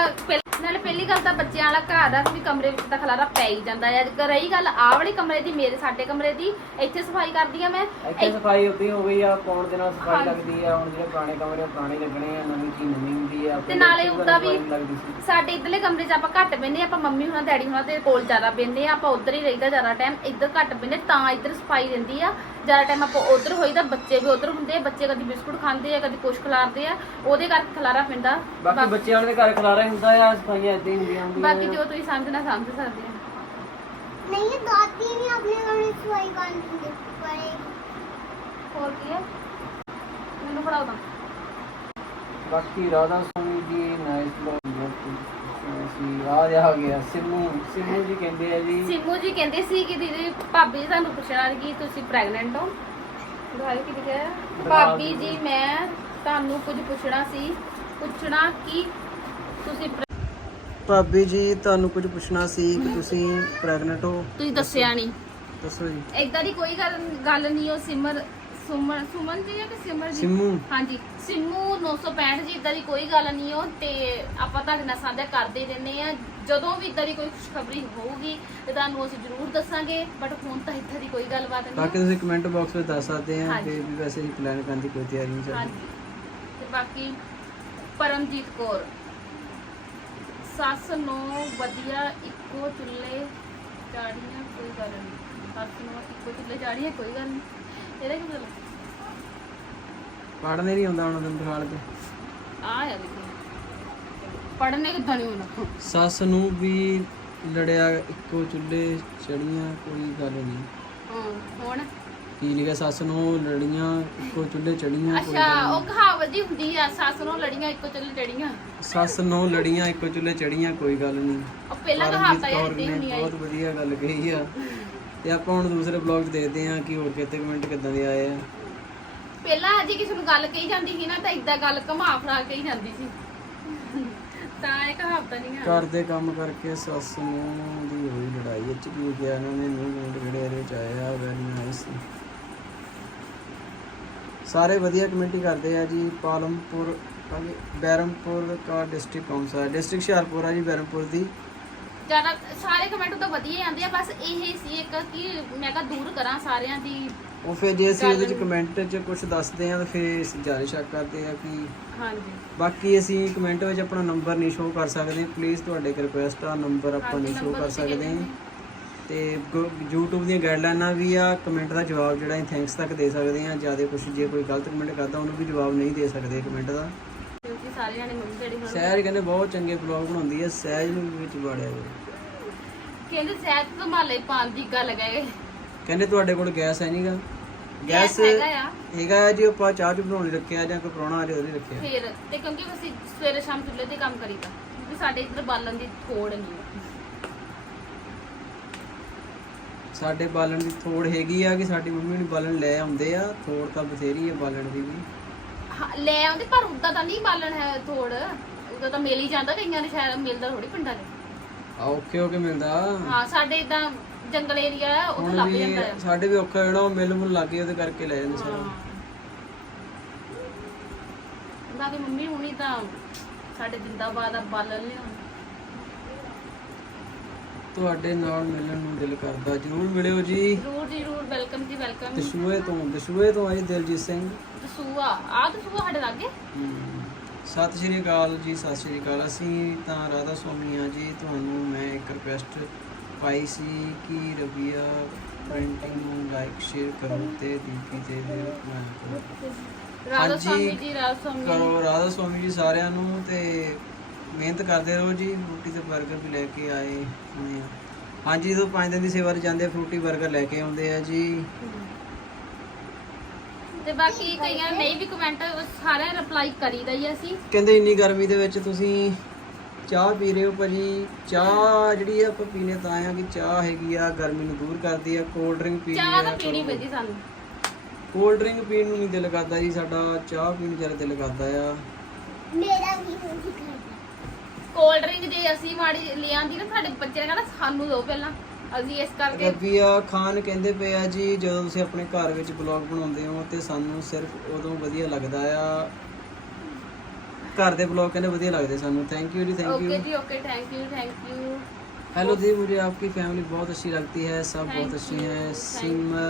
ਨਾਲੇ ਪਹਿਲੀ ਗੱਲ ਤਾਂ ਬੱਚਿਆਂ ਵਾਲਾ ਘਰ ਆ ਵੀ ਕਮਰੇ ਵਿੱਚ ਤਾਂ ਖਲਾਰਾ ਪੈ ਹੀ ਜਾਂਦਾ ਹੈ। ਜੇ ਰਹੀ ਗੱਲ ਆਹ ਵਾਲੇ ਕਮਰੇ ਦੀ ਮੇਰੇ ਸਾਡੇ ਕਮਰੇ ਦੀ ਇੱਥੇ ਸਫ਼ਾਈ ਕਰਦੀ ਆ ਮੈਂ। ਇੱਥੇ ਸਫ਼ਾਈ ਉੱਤੇ ਹੋ ਗਈ ਆ ਪੌਣ ਦੇ ਨਾਲ ਸਫ਼ਾਈ। ਲੱਗਦੀ ਆ ਹੁਣ ਜਿਹੜੇ ਪੁਰਾਣੇ ਕਮਰੇ ਆ, ਪੁਰਾਣੇ ਲੱਗਣੇ ਆ ਨਵੀਂ ਚੀਜ਼ ਨਵੀਂ ਹੁੰਦੀ ਆ ਤੇ ਨਾਲੇ ਉੱਦਾਂ ਵੀ। ਸਾਡੇ ਇਧਰਲੇ ਕਮਰੇ 'ਚ ਆਪਾਂ ਘੱਟ ਬੈੰਦੇ ਆਪਾਂ ਮੰਮੀ ਹੁਣਾਂ ਡੈਡੀ ਹੁਣਾਂ ਦੇ ਕੋਲ ਜ਼ਿਆਦਾ ਬੈੰਦੇ ਆ ਆਪਾਂ ਉਧਰ ਹੀ ਰਹੀਦਾ ਜ਼ਿਆਦਾ ਟਾਈਮ ਇੱਧਰ ਘੱਟ ਬੈੰਦੇ ਤਾਂ ਇੱਧਰ ਸਫ਼ਾਈ ਰਹਿੰਦੀ ਆ। ਜ਼ਿਆਦਾ ਟਾਈਮ ਆਪਾਂ ਉਧਰ ਹੋਈਦਾ ਬੱਚੇ ਵੀ ਉਧਰ ਹੁੰਦੇ ਆ ਬੱਚੇ ਕਦੀ ਬਿਸਕੁਟ ਖਾਂਦੇ ਆ ਕਦੀ ਕੁਛ ਖਿਲਾਰਦੇ ਆ ਉਹਦੇ ਕਰਕੇ ਖਲਾਰਾ ਪੈਂਦਾ। ਬਾਕੀ ਬੱਚਿਆਂ ਦੇ ਘਰ ਖਲਾਰਾ ਹੁੰਦਾ ਆ ਸਫਾਈਆਂ ਏਦਾਂ ਹੀ ਹੁੰਦੀਆਂ ਹੁੰਦੀਆਂ ਬਾਕੀ ਆ। ਜੋ ਤੁਸੀਂ ਸਮਝਣਾ ਸਮਝ ਸਕਦੇ ਆ नहीं ये दादी भी अपने घर में सफाई कर पड़े ਹੋਰ ਕੀ ਆ ਮੈਨੂੰ ਫੜਾਓ ਤਾਂ ਬਾਕੀ ਰਾਧਾ ਸਵਾਮੀ ਜੀ ਨਾਈਸ ਬਹੁਤ ਸੀ ਆ ਜਾ ਗਿਆ ਸਿੰਮੂ ਸਿੰਮੂ ਜੀ ਕਹਿੰਦੇ ਆ ਜੀ ਸਿੰਮੂ ਜੀ ਕਹਿੰਦੇ ਸੀ ਕਿ ਦੀਦੀ ਭਾਬੀ ਜੀ ਤੁਹਾਨੂੰ ਪੁੱਛਣਾ ਸੀ ਕਿ ਤੁਸੀਂ ਪ੍ਰੈਗਨੈਂਟ ਹੋ ਦਿਖਾਓ ਕੀ ਲਿਖਿਆ ਹੈ? ਭਾਬੀ ਜੀ ਮੈਂ ਤੁਹਾਨੂੰ ਕੁਝ ਪੁੱਛਣਾ ਸੀ ਪੁੱਛਣਾ ਕਿ ਤੁਸੀਂ ਭਾਬੀ ਜੀ ਤੁਹਾਨੂੰ ਕੁਝ ਪੁੱਛਣਾ ਸੀ ਕਿ ਤੁਸੀਂ ਪ੍ਰੈਗਨੈਂਟ ਹੋ? ਤੁਸੀਂ ਦੱਸਿਆ ਨਹੀਂ। ਦੱਸੋ ਜੀ। ਏਦਾਂ ਦੀ ਕੋਈ ਗੱਲ ਗੱਲ ਨਹੀਂ ਉਹ ਸਿਮਰ ਸੁਮਨ ਸੁਮਨ ਜੀ ਜਾਂ ਕਿ ਸਿਮਰ ਜੀ ਸਿੰਮੂ। ਹਾਂਜੀ ਸਿੰਮੂ 965 ਜੀ ਇਦਾਂ ਦੀ ਕੋਈ ਗੱਲ ਨਹੀਂ ਉਹ ਤੇ ਆਪਾਂ ਤੁਹਾਡੇ ਨਾਲ ਸਾਂਝਾ ਕਰਦੇ ਰਹਿੰਦੇ ਆ ਜਦੋਂ ਵੀ ਇਦਾਂ ਦੀ ਕੋਈ ਖੁਸ਼ਖਬਰੀ ਹੋਊਗੀ ਤੇ ਤੁਹਾਨੂੰ ਅਸੀਂ ਜ਼ਰੂਰ ਦੱਸਾਂਗੇ ਬਟ ਹੁਣ ਤਾਂ ਇੱਦਾਂ ਦੀ ਕੋਈ ਗੱਲਬਾਤ ਬਾਕੀ ਨਹੀਂ ਤੁਸੀਂ ਕਮੈਂਟ ਬਾਕਸ ਵਿੱਚ ਦੱਸ ਸਕਦੇ ਆ ਹਾਂਜੀ। ਕਿ ਵੀ ਵੈਸੇ ਹੀ ਪਲਾਨ ਕਰਨ ਦੀ ਕੋਈ ਤਿਆਰੀ ਨਹੀਂ ਚੱਲ ਹਾਂਜੀ। ਤੇ ਬਾਕੀ ਪਰਮਜੀਤ ਕੌਰ। ਸੱਸ ਨੂੰ ਵਧੀਆ ਇੱਕੋ ਚੁੱਲ੍ਹੇ ਚਾੜੀਆਂ ਕੋਈ ਗੱਲ ਨਹੀਂ ਸੱਸ ਨੂੰ ਇੱਕੋ ਚੁੱਲ੍ਹੇ ਚਾੜੀਆਂ ਕੋਈ ਗੱਲ ਨਹੀਂ ਇਹਦਾ ਕੀ ਮਤਲਬ? ਪੜ੍ਹਨੇ ਨਹੀਂ ਆਉਂਦਾ ਉਹਨਾਂ ਨੂੰ ਬਿਠਾਲ ਕੇ। ਆ ਯਾਰ ਦੇਖੋ। ਪੜਨੇ ਕਿੱਦਾਂ ਨਹੀਂ ਹੋਣਾ? ਸੱਸ ਨੂੰ ਵੀ ਲੜਿਆ ਇੱਕੋ ਚੁੱਲ੍ਹੇ ਚੜੀਆਂ ਕੋਈ ਗੱਲ ਨਹੀਂ ਹਾਂ ਹੁਣ ਕੀ ਲਿਖਿਆ ਸੱਸ ਨੂੰ ਲੜੀਆਂ ਇੱਕੋ ਚੁੱਲ੍ਹੇ ਚੜੀਆਂ ਕੋਈ ਅੱਛਾ ਗੱਲ ਉਹ ਕਹਾਵਤ ਜੀ ਹੁੰਦੀ ਆ ਸੱਸ ਨੂੰ ਲੜੀਆਂ ਇੱਕੋ ਚੁੱਲ੍ਹੇ ਚੜੀਆਂ ਨਹੀਂ ਸੱਸ ਨੂੰ ਲੜੀਆਂ ਇੱਕੋ ਚੁੱਲ੍ਹੇ ਚੜੀਆਂ ਕੋਈ ਗੱਲ ਨਹੀਂ ਉਹ ਪਹਿਲਾਂ ਕਹਾਵਤ ਆ ਯਾਰ ਨੇ ਹੁੰਦੀ ਆ ਬਹੁਤ ਵਧੀਆ ਗੱਲ ਕਹੀ ਆ। ਤੇ ਆਪਾਂ ਹੁਣ ਦੂਸਰੇ ਬਲੌਗ 'ਚ ਦੇਖਦੇ ਹਾਂ ਕਿ ਹੋਰ ਕਿਤੇ ਕਮੈਂਟ ਕਿੱਦਾਂ ਦੇ ਆਏ ਆ। ਪਹਿਲਾਂ ਜੇ ਕਿਸੇ ਨੂੰ ਗੱਲ ਕਹੀ ਜਾਂਦੀ ਸੀ ਨਾ ਤਾਂ ਇਦਾਂ ਗੱਲ ਘੁਮਾ ਫਰਾ ਕੇ ਹੀ ਜਾਂਦੀ ਸੀ। ਤਾਂ ਇਹ ਕਹਾਵਤ ਨਹੀਂ ਆ। ਘਰ ਦੇ ਕੰਮ ਕਰਕੇ ਸੱਸ ਨੂੰ ਦੀ ਹੋਈ ਲੜਾਈ ਕੀ ਲਿਖਿਆ ਇਹਨਾਂ ਨੇ ਨਿਊ ਕਮੈਂਟ ਜਿਹੜੇ ਇਹਦੇ ਵਿੱਚ ਵੈਰੀ ਨਾਈਸ ਸਾਰੇ ਵਧੀਆ ਕਮੈਂਟ ਹੀ ਕਰਦੇ ਆ ਜੀ ਪਾਲਮਪੁਰ ਹਾਂਜੀ ਬੈਰਮਪੁਰ ਦਾ ਡਿਸਟ੍ਰਿਕਟ ਕੌਣ ਸਾ ਹੈ ਡਿਸਟ੍ਰਿਕਟ ਹੁਸ਼ਿਆਰਪੁਰ ਆ ਜੀ ਬੈਰਮਪੁਰ ਦੀ। ਜ਼ਿਆਦਾ ਸਾਰੇ ਕਮੈਂਟ ਤਾਂ ਵਧੀਆ ਹੀ ਆਉਂਦੇ ਆ ਬਸ ਇਹ ਸੀ ਇੱਕ ਕਿ ਮੈਂ ਕਿਹਾ ਦੂਰ ਕਰਾਂ ਸਾਰਿਆਂ ਦੀ ਉਹ ਫਿਰ ਜੇ ਅਸੀਂ ਗੱਲ ਉਹਦੇ ਚ ਨੂੰ- ਕਮੈਂਟ 'ਚ ਕੁਝ ਦੱਸਦੇ ਆ ਤਾਂ ਫਿਰ ਅਸੀਂ ਜ਼ਿਆਦਾ ਸ਼ੱਕ ਕਰਦੇ ਆ ਕਿ ਹਾਂਜੀ। ਬਾਕੀ ਅਸੀਂ ਕਮੈਂਟ ਵਿੱਚ ਆਪਣਾ ਨੰਬਰ ਨਹੀਂ ਸ਼ੋਅ ਕਰ ਸਕਦੇ। ਪਲੀਜ਼ ਤੁਹਾਡੇ ਕੋਲ ਰਿਕੁਐਸਟ ਆ ਨੰਬਰ ਆਪਾਂ ਨਹੀਂ ਸ਼ੋਅ ਕਰ ਸਕਦੇ। ਤੇ YouTube ਦੀਆਂ ਗਾਈਡਲਾਈਨਾਂ ਵੀ ਆ ਕਮੈਂਟ ਦਾ ਜਵਾਬ ਜਿਹੜਾ ਅਸੀਂ ਥੈਂਕਸ ਤੱਕ ਦੇ ਸਕਦੇ ਆ ਜ਼ਿਆਦਾ ਕੁਝ ਜੇ ਕੋਈ ਗਲਤ ਕਮੈਂਟ ਕਰਦਾ ਉਹਨੂੰ ਵੀ ਜਵਾਬ ਨਹੀਂ ਦੇ ਸਕਦੇ ਕਮੈਂਟ ਦਾ। ਕਿਉਂਕਿ ਸਾਰੇ ਜਾਣੇ ਮੰਮੀ ਡੈਡੀ ਹੁਣ ਸਹਿਜ ਕਹਿੰਦੇ ਬਹੁਤ ਚੰਗੇ ਬਲੌਗ ਬਣਾਉਂਦੀ ਹੈ ਸਹਿਜ ਨੂੰ ਵੀ ਵਿੱਚ ਵਾੜਿਆ ਜੀ ਕਹਿੰਦੇ ਸਹਿਜ ਤੋਂ ਮਾਲੇ ਪਾਣ ਦੀ ਗੱਲ ਗਏ ਕਹਿੰਦੇ ਤੁਹਾਡੇ ਕੋਲ ਗੈਸ ਹੈ ਨਹੀਂਗਾ ਗੈਸ ਹੈਗਾ ਆ। ਹੈਗਾ ਜੀ ਆਪਾਂ ਚਾਹ ਚ ਬਣਾਉਣ ਲਈ ਰੱਖਿਆ ਜਾਂ ਕੋਈ ਪ੍ਰਾਹੁਣਾ ਆ ਜਾਏ ਉਹਦੇ ਰੱਖਿਆ। ਫਿਰ ਤੇ ਕਿਉਂਕਿ ਅਸੀਂ ਸਵੇਰੇ ਸ਼ਾਮ ਚੁੱਲ੍ਹੇ ਤੇ ਕੰਮ ਕਰੀਦਾ ਕਿਉਂਕਿ ਸਾਡੇ ਇੱਧਰ ਬਾਲਣ ਦੀ ਥੋੜ ਨਹੀਂ ਆ। ਸਾਡੇ ਬਾਲਣ ਦੀ ਥੋੜ ਹੈਗੀ ਆ ਕਿ ਸਾਡੀ ਮੰਮੀ ਨੂੰ ਬਾਲਣ ਲੈ ਆਉਂਦੇ ਆ ਥੋੜ ਤਾਂ ਬਥੇਰੀ ਆ ਬਾਲਣ ਦੀ ਵੀ। ਹਾਂ, ਲੈ ਆਉਂਦੇ ਪਰ ਉਦਾਂ ਤਾਂ ਨਹੀਂ ਬਾਲਣ ਹੈ ਥੋੜ ਉਦਾਂ ਤਾਂ ਮਿਲ ਹੀ ਜਾਂਦਾ ਕਈਆਂ ਦੇ ਸ਼ਾਇਦ ਮਿਲਦਾ ਥੋੜੀ ਪਿੰਡਾਂ 'ਚ। ਆ ਓਕੇ ਓਕੇ ਮਿਲਦਾ। ਹਾਂ ਸਾਡੇ ਇਦਾਂ ਜੰਗਲ ਏਰੀਆ ਆ ਉੱਥੇ ਹੁਣ ਲੱਭ ਵੀ ਜਾਂਦਾ ਆ। ਸਾਡੇ ਵੀ ਔਖਾ ਜਿਹੜਾ ਉਹ ਮਿਲ ਮੁਲ ਲੱਗੇ ਉਹਦੇ ਕਰਕੇ ਲੈ ਜਾਂਦੇ ਸਾਰਾ। ਬਾਕੀ ਮੰਮੀ ਹੁਣੀ ਤਾਂ ਸਾਡੇ ਜਿੰਦਾਬਾਦ ਆ ਬਾਲਣ ਲਿਆਉਣ। ਤੁਹਾਡੇ ਨਾਲ ਮਿਲਣ ਨੂੰ ਦਿਲ ਕਰਦਾ। ਜਰੂਰ ਮਿਲਿਓ ਜੀ। ਜ਼ਰੂਰ ਜੀ ਜ਼ਰੂਰ। ਵੈਲਕਮ ਜੀ ਵੈਲਕਮ। ਦਸ਼ੂਏ ਤੋਂ ਦਸ਼ੂਏ ਤੋਂ ਆਈ ਦਿਲਜੀਤ ਸਿੰਘ। ਦਸੂਆ। ਆ ਦਸੂਆ ਸਾਡੇ ਲਾਗੇ? ਹਮ, ਸਤਿ ਸ਼੍ਰੀ ਅਕਾਲ ਜੀ ਸਤਿ ਸ਼੍ਰੀ ਅਕਾਲ। ਅਸੀਂ ਤਾਂ ਰਾਧਾ ਸਵਾਮੀ ਆ ਜੀ। ਤੁਹਾਨੂੰ ਮੈਂ ਇੱਕ ਰਿਕੁਐਸਟ ਪਾਈ ਸੀ ਕਿ ਰਵੀਆ ਪ੍ਰਿੰਟਿੰਗ ਨੂੰ ਲਾਈਕ ਸ਼ੇਅਰ ਕਰੋ ਤੇ ਦੀਪੀ ਤੇ ਫਿਰ ਕਮੈਂਟ ਕਰੋ ਰਾਧਾ ਹਾਂਜੀ, ਸਵਾਮੀ ਜੀ ਰਾਧਾ ਸਵਾਮੀ ਕਰੋ ਰਾਧਾ ਸਵਾਮੀ ਜੀ ਸਾਰਿਆਂ ਨੂੰ ਤੇ ਮਿਹਨਤ ਕਰਦੇ ਰਹੋ ਜੀ ਫਰੂਟੀ ਤੇ 버ਗਰ ਵੀ ਲੈ ਕੇ ਆਏ ਹੋਏ ਆ। ਹਾਂਜੀ ਜਦੋਂ 5 ਦਿਨ ਦੀ ਸੇਵਾ ਤੇ ਜਾਂਦੇ ਆ, ਫਰੂਟੀ 버ਗਰ ਲੈ ਕੇ ਆਉਂਦੇ ਆ ਜੀ। ਤੇ ਬਾਕੀ ਕਈਆਂ ਨੇ ਨਹੀਂ ਵੀ ਕਮੈਂਟ ਸਾਰਿਆਂ ਰਿਪਲਾਈ ਕਰੀਦਾ ਹੀ ਆ ਅਸੀਂ ਕਹਿੰਦੇ ਇੰਨੀ ਗਰਮੀ ਦੇ ਵਿੱਚ ਤੁਸੀਂ ਚਾਹ ਪੀ ਰਹੇ ਹੋ ਭਾਜੀ। ਚਾਹ ਜਿਹੜੀ ਆ ਆਪਾਂ ਪੀਨੇ ਤਾਂ ਆ ਕਿ ਚਾਹ ਹੈਗੀ ਆ ਗਰਮੀ ਨੂੰ ਦੂਰ ਕਰਦੀ ਆ ਕੋਲਡ ਡਰਿੰਕ ਪੀ ਚਾਹ ਤਾਂ ਪੀਣੀ ਪੈਂਦੀ ਸਾਨੂੰ। ਕੋਲਡ ਡਰਿੰਕ ਪੀਣ ਨੂੰ ਨਹੀਂ ਦਿਲ ਕਰਦਾ ਜੀ ਸਾਡਾ ਚਾਹ ਪੀਣ ਨੂੰ ਜ਼ਿਆਦਾ ਦਿਲ ਕਰਦਾ ਆ। ਮੇਰਾ ਵੀ ਉਹੀ ਕਰਦਾ ਕੋਲਡ ਡਰਿੰਕ ਜੇ ਅਸੀਂ ਮਾੜੀ ਲਿਆਂਦੀ ਨਾ ਸਾਡੇ ਬੱਚੇ ਨੇ ਕਹਿੰਦਾ ਸਾਨੂੰ ਦਿਓ ਪਹਿਲਾਂ ਅਸੀਂ ਇਸ ਕਰਕੇ ਰਬੀਆ ਖਾਨ ਕਹਿੰਦੇ ਪਏ ਆ ਜੀ ਜਦੋਂ ਤੁਸੀਂ ਆਪਣੇ ਘਰ ਵਿੱਚ ਬਲੌਗ ਬਣਾਉਂਦੇ ਹੋ ਤੇ ਸਾਨੂੰ ਸਿਰਫ ਉਦੋਂ ਵਧੀਆ ਲੱਗਦਾ ਆ ਘਰ ਦੇ ਬਲੌਗ ਕਹਿੰਦੇ ਵਧੀਆ ਲੱਗਦੇ ਸਾਨੂੰ ਥੈਂਕ ਯੂ ਜੀ thank okay you ji okay thank you thank you hello दी मुझे आपकी फैमिली बहुत अच्छी लगती है सब Thank बहुत अच्छी you, हैं thank Seema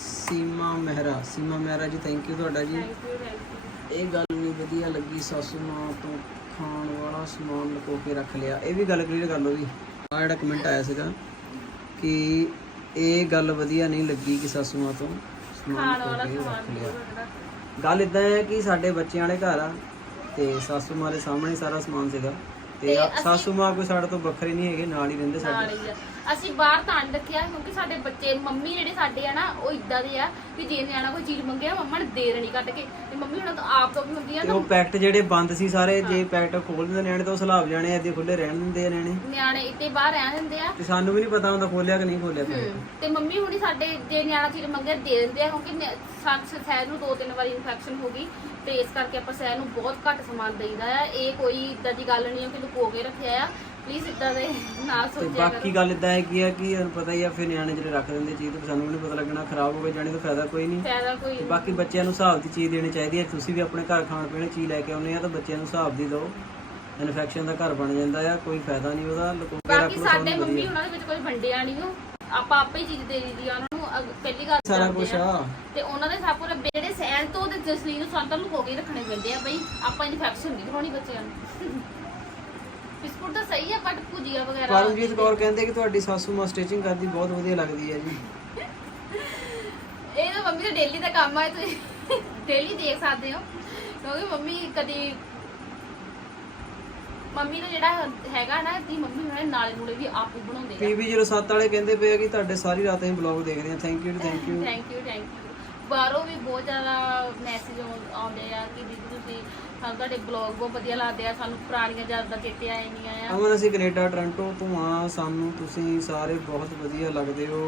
Seema Mehra Seema Mehra ji thank you ਤੁਹਾਡਾ ਜੀ थैंक यू थैंक यू ਇਹ ਗੱਲ ਨਹੀਂ ਵਧੀਆ ਲੱਗੀ ਸਾਸੂ ਮਾਂ ਤੋਂ ਖਾਣ ਵਾਲਾ ਸਮਾਨ ਲੁਕੋ ਕੇ ਰੱਖ ਲਿਆ। ਇਹ ਵੀ ਗੱਲ ਕਲੀਅਰ ਕਰ ਲਓ ਵੀ ਆ ਜਿਹੜਾ ਕਮੈਂਟ ਆਇਆ ਸੀਗਾ ਕਿ ਇਹ ਗੱਲ ਵਧੀਆ ਨਹੀਂ ਲੱਗੀ ਕਿ ਸਾਸੂ ਮਾਂ ਤੋਂ ਸਮਾਨ ਲੁਕੋ ਕੇ ਰੱਖ ਲਿਆ। ਗੱਲ ਇਦਾਂ ਹੈ ਕਿ ਸਾਡੇ ਬੱਚਿਆਂ ਵਾਲੇ ਘਰ ਆ ਤੇ ਸਾਸੂ ਮਾਂ ਦੇ ਸਾਹਮਣੇ ਸਾਰਾ ਸਮਾਨ ਸੀਗਾ। ਤੇ ਸਾਸੂ ਮਾਂ ਕੋਈ ਸਾਡੇ ਤੋਂ ਵੱਖਰੇ ਨਹੀਂ ਹੈਗੇ ਨਾਲ ਹੀ ਰਹਿੰਦੇ ਸਾਡੇ। ਅਸੀਂ ਬਾਹਰ ਤਾਂ ਰੱਖਿਆ ਕਿਉਂਕਿ ਸਾਡੇ ਬੱਚੇ ਮੰਮੀ ਜਿਹੜੇ ਸਾਡੇ ਆ ਨਾ ਉਹ ਇਦਾਂ ਦੇ ਆ ਕਿ ਜੇ ਨਿਆਣਾ ਕੋਈ ਚੀਜ਼ ਮੰਗਿਆ ਮੰਮਾ ਨੇ ਦੇ ਦੇਣੀ ਕੱਢ ਕੇ। ਤੇ ਮੰਮੀ ਹੁਣ ਤਾਂ ਆਪ ਤੋਂ ਵੀ ਮੰਗੀ ਆ ਤੇ ਤਾਂ ਉਹ ਪੈਕਟ ਜਿਹੜੇ ਬੰਦ ਸੀ ਸਾਰੇ ਜੇ ਪੈਕਟ ਖੋਲ ਦਿੰਦੇ ਨਿਆਣੇ ਤਾਂ ਉਹ ਸਲਾਬ ਜਾਣੇ ਐਦੇ ਖੁੱਲੇ ਰਹਿਣ ਦਿੰਦੇ ਆ ਨਿਆਣੇ। ਨਿਆਣੇ ਇੱਥੇ ਬਾਹਰ ਰਹਿ ਜਾਂਦੇ ਆ। ਤੇ ਸਾਨੂੰ ਵੀ ਨਹੀਂ ਪਤਾ ਹੁੰਦਾ ਖੋਲਿਆ ਕਿ ਨਹੀਂ ਖੋਲਿਆ ਹਮ, ਤੇ ਮੰਮੀ ਹੁਣੀ ਸਾਡੇ ਜੇ ਨਿਆਣਾ ਚੀਜ਼ ਮੰਗੇ ਦੇ ਦਿੰਦੇ ਆ ਕਿਉਂਕਿ ਨਿ- ਸੱਸ ਸਹਿਰ ਨੂੰ ਦੋ ਤਿੰਨ ਵਾਰੀ ਇਨਫੈਕਸ਼ਨ ਹੋ ਗਈ। ਤੇ ਇਸ ਕਰਕੇ ਆਪਾਂ ਸਹਿਰ ਨੂੰ ਬਹੁਤ ਘੱਟ ਸਮਾਨ ਦੇਈਦਾ ਆ। ਇਹ ਕੋਈ ਇਦਾਂ ਦੀ ਗੱਲ ਨਹੀਂ ਹੈ ਕਿ ਲੁਕੋ ਕੇ ਰੱਖਿਆ ਆ। ਪਲੀਜ਼ ਇਦਾਂ ਦੇ ਨਾ ਤੇ ਸੋਚਿਆ ਬਾਕੀ ਗੱਲ ਇਦਾਂ ਹੈਗੀ ਆ ਕਿ ਤੁਹਾਨੂੰ ਪਤਾ ਹੀ ਆ ਫਿਰ ਨਿਆਣੇ ਜਿਹੜੇ ਰੱਖ ਦਿੰਦੇ ਚੀਜ਼ ਤੇ ਸਾਨੂੰ ਵੀ ਨਹੀਂ ਪਤਾ ਲੱਗਣਾ ਖਰਾਬ ਹੋ ਗਈ ਜਾਣੀ ਤਾਂ ਫਾਇਦਾ ਕੋਈ ਨਹੀਂ ਫਾਇਦਾ ਕੋਈ ਤੇ ਬਾਕੀ ਬੱਚਿਆਂ ਨੂੰ ਹਿਸਾਬ ਦੀ ਚੀਜ਼ ਦੇਣੀ ਚਾਹੀਦੀ ਹੈ ਤੁਸੀਂ ਵੀ ਆਪਣੇ ਘਰ ਖਾਣ ਪੀਣ ਚੀਜ਼ ਲੈ ਕੇ ਆਉਂਦੇ ਆ ਤਾਂ ਬੱਚਿਆਂ ਨੂੰ ਹਿਸਾਬ ਦੀ ਦਿਓ। ਇਨਫੈਕਸ਼ਨ ਦਾ ਘਰ ਬਣ ਜਾਂਦਾ ਆ ਕੋਈ ਫਾਇਦਾ ਨਹੀਂ ਉਹਦਾ ਲੁਕੋ ਕੇ ਰੱਖ ਬਾਕੀ ਲਓ ਸਭ ਸਾਡੇ ਨੂੰ ਮੰਮੀ ਵਧੀਆ ਉਹਨਾਂ ਦੇ ਵਿੱਚ ਕੋਈ ਵੰਡਿਆ ਨਹੀਂ ਉਹ ਆਪਾਂ ਆਪੇ ਹੀ ਚੀਜ਼ ਦੇ ਦਿੱਤੀ ਆ ਉਹਨਾਂ ਨੂੰ ਅਗ- ਪਹਿਲੀ ਗੱਲ ਸਾਰਾ ਕੁਝ ਆ। ਤੇ ਉਹਨਾਂ ਦੇ ਸਭ ਕੁਝ ਜਿਹੜੇ ਸੈਨ ਤੋਂ ਤੇ ਜਸਲੀਨ ਨੂੰ ਸੰਤਾਂ ਨੂੰ ਕੇ ਰੱਖਣੇ ਪੈਂਦੇ ਆ ਬਈ ਆਪਾਂ ਇਨਫੈਕਸ਼ਨ ਨਹੀਂ ਹੋਣੀ ਬੱਚਿਆਂ ਨੂੰ। ਬਿਸਕੁਟ ਤਾਂ ਸਹੀ ਆ ਬਟ ਭੁਜੀਆ ਵਗੈਰਾ ਪਰਮਜੀਤ ਕੌਰ ਕਹਿੰਦੇ ਕਿ ਤੁਹਾਡੀ ਸਾਸੂ ਮਾਂ ਸਟਿਚਿੰਗ ਕਰਦੀ ਬਹੁਤ ਵਧੀਆ ਲੱਗਦੀ ਹੈ ਜੀ। ਇਹ ਤਾਂ ਮੰਮੀ ਦਾ ਡੇਲੀ ਦਾ ਕੰਮ ਆ ਤੁਸੀਂ ਡੇਲੀ ਦੇਖ ਸਕਦੇ ਹੋ। ਕਿਉਂਕਿ ਮੰਮੀ ਕਦੀ ਮੰਮੀ ਦਾ ਜਿਹੜਾ ਹੈਗਾ ਨਾ ਦੀ ਮੰਮੀ ਮੇਰੇ ਨਾਲੇ ਨੂਲੇ ਵੀ ਆਪ ਹੀ ਬਣਾਉਂਦੇ ਆ। PB07 ਵਾਲੇ ਕਹਿੰਦੇ ਪਏ ਆ ਕਿ ਤੁਹਾਡੇ ਸਾਰੀ ਰਾਤ ਅਸੀਂ ਬਲੌਗ ਦੇਖਦੇ ਆ। Thank you thank you thank you thank you ਬਾਹਰੋਂ ਵੀ ਬਹੁਤ ਜ਼ਿਆਦਾ ਮੈਸੇਜ ਆਉਂਦੇ ਆ ਕਿ ਦੀਦੀ ਤੁਸੀਂ ਸਾਨੂੰ ਤੁਹਾਡੇ ਬਲੌਗ ਬਹੁਤ ਵਧੀਆ ਲੱਗਦੇ ਆ ਸਾਨੂੰ ਪੁਰਾਣੀਆਂ ਯਾਦਾਂ ਚੇਤੇ ਆ ਜਾਂਦੀਆਂ ਆ ਅਮਨ ਅਸੀਂ ਕੈਨੇਡਾ ਟੋਰਾਂਟੋ ਤੋਂ ਆ ਸਾਨੂੰ ਤੁਸੀਂ ਸਾਰੇ ਬਹੁਤ ਵਧੀਆ ਲੱਗਦੇ ਹੋ।